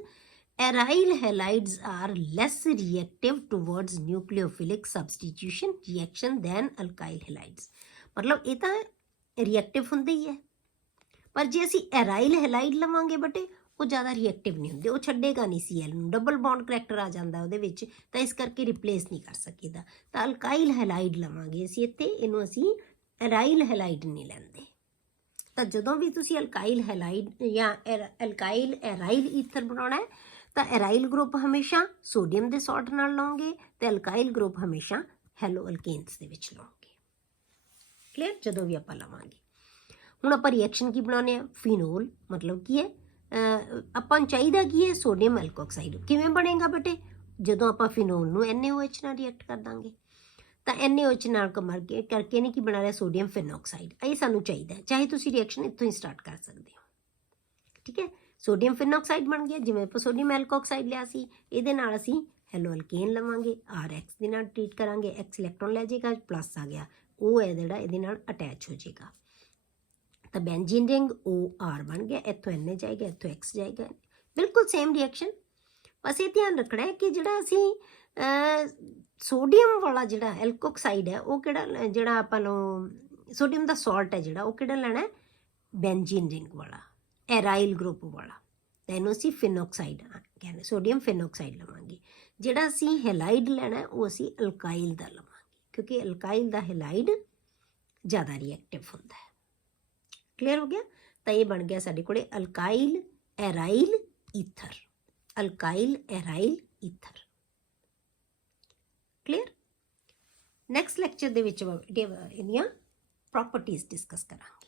aryl halides are less reactive towards nucleophilic substitution reaction than alkyl halides. ਮਤਲਬ ਇਹ ਤਾਂ ਰਿਐਕਟਿਵ ਹੁੰਦੇ ਹੀ ਹੈ, ਪਰ ਜੇ ਅਸੀਂ ਐਰਾਈਲ ਹੈਲਾਈਡ ਲਵਾਂਗੇ ਬਟੇ ਉਹ ਜ਼ਿਆਦਾ ਰਿਐਕਟਿਵ ਨਹੀਂ ਹੁੰਦੇ, ਉਹ ਛੱਡੇਗਾ ਨਹੀਂ Cl ਨੂੰ, ਡਬਲ ਬੌਂਡ ਕਰੈਕਟਰ ਆ ਜਾਂਦਾ ਉਹਦੇ ਵਿੱਚ, ਤਾਂ ਇਸ ਕਰਕੇ ਰਿਪਲੇਸ ਨਹੀਂ ਕਰ ਸਕੀਦਾ। ਤਾਂ ਅਲਕਾਈਲ ਹੈਲਾਈਡ ਲਵਾਂਗੇ ਅਸੀਂ ਇੱਥੇ, ਇਹਨੂੰ ਅਸੀਂ ਐਰਾਈਲ ਹੈਲਾਈਡ ਨਹੀਂ ਲੈਂਦੇ। ਤਾਂ ਜਦੋਂ ਵੀ ਤੁਸੀਂ ਅਲਕਾਈਲ ਹੈਲਾਈਡ ਜਾਂ ਅਲਕਾਈਲ ਐਰਾਈਲ ਈਥਰ ਬਣਾਉਣਾ ਹੈ ਤਾਂ ਐਰਾਈਲ ਗਰੁੱਪ ਹਮੇਸ਼ਾ ਸੋਡੀਅਮ ਦੇ ਸਾਲਟ ਨਾਲ ਲਓਗੇ ਤੇ ਅਲਕਾਈਲ ਗਰੁੱਪ ਹਮੇਸ਼ਾ ਹੈਲੋ ਅਲਕੇਨਸ ਦੇ ਵਿੱਚ ਲਓਗੇ। ਕਲੀਅਰ? ਜਦੋਂ ਵੀ ਆਪਾਂ ਲਵਾਂਗੇ। ਹੁਣ ਆਪਾਂ ਰਿਐਕਸ਼ਨ ਕੀ ਬਣਾਉਂਦੇ ਆ? ਫਿਨੋਲ ਮਤਲਬ ਕੀ ਹੈ? ਆਪਾਂ ਨੂੰ ਚਾਹੀਦਾ ਕੀ ਹੈ, ਸੋਡੀਅਮ ਐਲਕੋਕਸਾਈਡ। ਕਿਵੇਂ ਬਣੇਗਾ ਬੇਟੇ, ਜਦੋਂ ਆਪਾਂ ਫਿਨੋਲ ਨੂੰ NaOH ਨਾਲ ਰਿਐਕਟ ਕਰ ਦਾਂਗੇ ਤਾਂ NaOH ਨਾਲ ਕਰਕੇ ਨਹੀਂ ਕੀ ਬਣਾ ਰਿਹਾ, ਸੋਡੀਅਮ ਫਿਨੋਕਸਾਈਡ। ਇਹ ਸਾਨੂੰ ਚਾਹੀਦਾ, ਚਾਹੇ ਤੁਸੀਂ ਰਿਐਕਸ਼ਨ ਇੱਥੋਂ ਹੀ ਸਟਾਰਟ ਕਰ ਸਕਦੇ ਹੋ। ਠੀਕ ਹੈ, ਸੋਡੀਅਮ ਫਿਨੋਕਸਾਈਡ ਬਣ ਗਿਆ। ਜਿਵੇਂ ਆਪਾਂ ਸੋਡੀਅਮ ਐਲਕੋਕਸਾਈਡ ਲਿਆ ਸੀ, ਇਹਦੇ ਨਾਲ ਅਸੀਂ ਹੈਲੋ ਅਲਕੇਨ ਲਵਾਂਗੇ, RX ਦੇ ਨਾਲ ਟਰੀਟ ਕਰਾਂਗੇ, X ਇਲੈਕਟ੍ਰੋਨ ਲੈ ਜਾਏਗਾ, ਪਲੱਸ ਆ ਗਿਆ, ਉਹ ਹੈ ਜਿਹੜਾ ਇਹਦੇ ਨਾਲ ਅਟੈਚ ਹੋ ਜਾਏਗਾ, ਤਾਂ ਬੈਂਜ਼ੀਨ ਰਿੰਗ OR ਬਣ ਗਿਆ। ਇੱਥੋਂ Na ਜਾਏਗਾ, ਇੱਥੋਂ X ਜਾਏਗਾ, ਬਿਲਕੁਲ ਸੇਮ ਰਿਐਕਸ਼ਨ। ਬਸ ਇਹ ਧਿਆਨ ਰੱਖਣਾ ਹੈ ਕਿ ਜਿਹੜਾ ਅਸੀਂ ਸੋਡੀਅਮ ਵਾਲਾ ਜਿਹੜਾ ਐਲਕੋਕਸਾਈਡ ਹੈ, ਉਹ ਕਿਹੜਾ, ਜਿਹੜਾ ਆਪਾਂ ਨੂੰ ਸੋਡੀਅਮ ਦਾ ਸਾਲਟ ਹੈ ਜਿਹੜਾ, ਉਹ ਕਿਹੜਾ ਲੈਣਾ ਹੈ, ਬੈਂਜ਼ੀਨ ਰਿੰਗ ਵਾਲਾ, ਐਰਾਈਲ ਗਰੁੱਪ ਵਾਲਾ। ਤਾਂ ਇਹਨੂੰ ਅਸੀਂ ਫਿਨੋਕਸਾਈਡ ਕਹਿੰਦੇ, ਸੋਡੀਅਮ ਫਿਨੋਕਸਾਈਡ ਲਵਾਂਗੇ। ਜਿਹੜਾ ਅਸੀਂ ਹੈਲਾਈਡ ਲੈਣਾ ਉਹ ਅਸੀਂ ਅਲਕਾਈਲ ਦਾ ਲਵਾਂਗੇ, ਕਿਉਂਕਿ ਅਲਕਾਈਲ ਦਾ ਹੈਲਾਈਡ ਜ਼ਿਆਦਾ ਰਿਐਕਟਿਵ ਹੁੰਦਾ ਹੈ। ਕਲੀਅਰ ਹੋ ਗਿਆ। ਤਾਂ ਇਹ ਬਣ ਗਿਆ ਸਾਡੇ ਕੋਲੇ ਅਲਕਾਈਲ ਐਰਾਈਲ ether, ਅਲਕਾਈਲ ਐਰਾਈਲ ether. Clear. Next lecture ਦੇ ਵਿੱਚ ਇਹਦੀਆਂ ਪ੍ਰੋਪਰਟੀਜ਼ ਡਿਸਕਸ ਕਰਾਂਗੇ।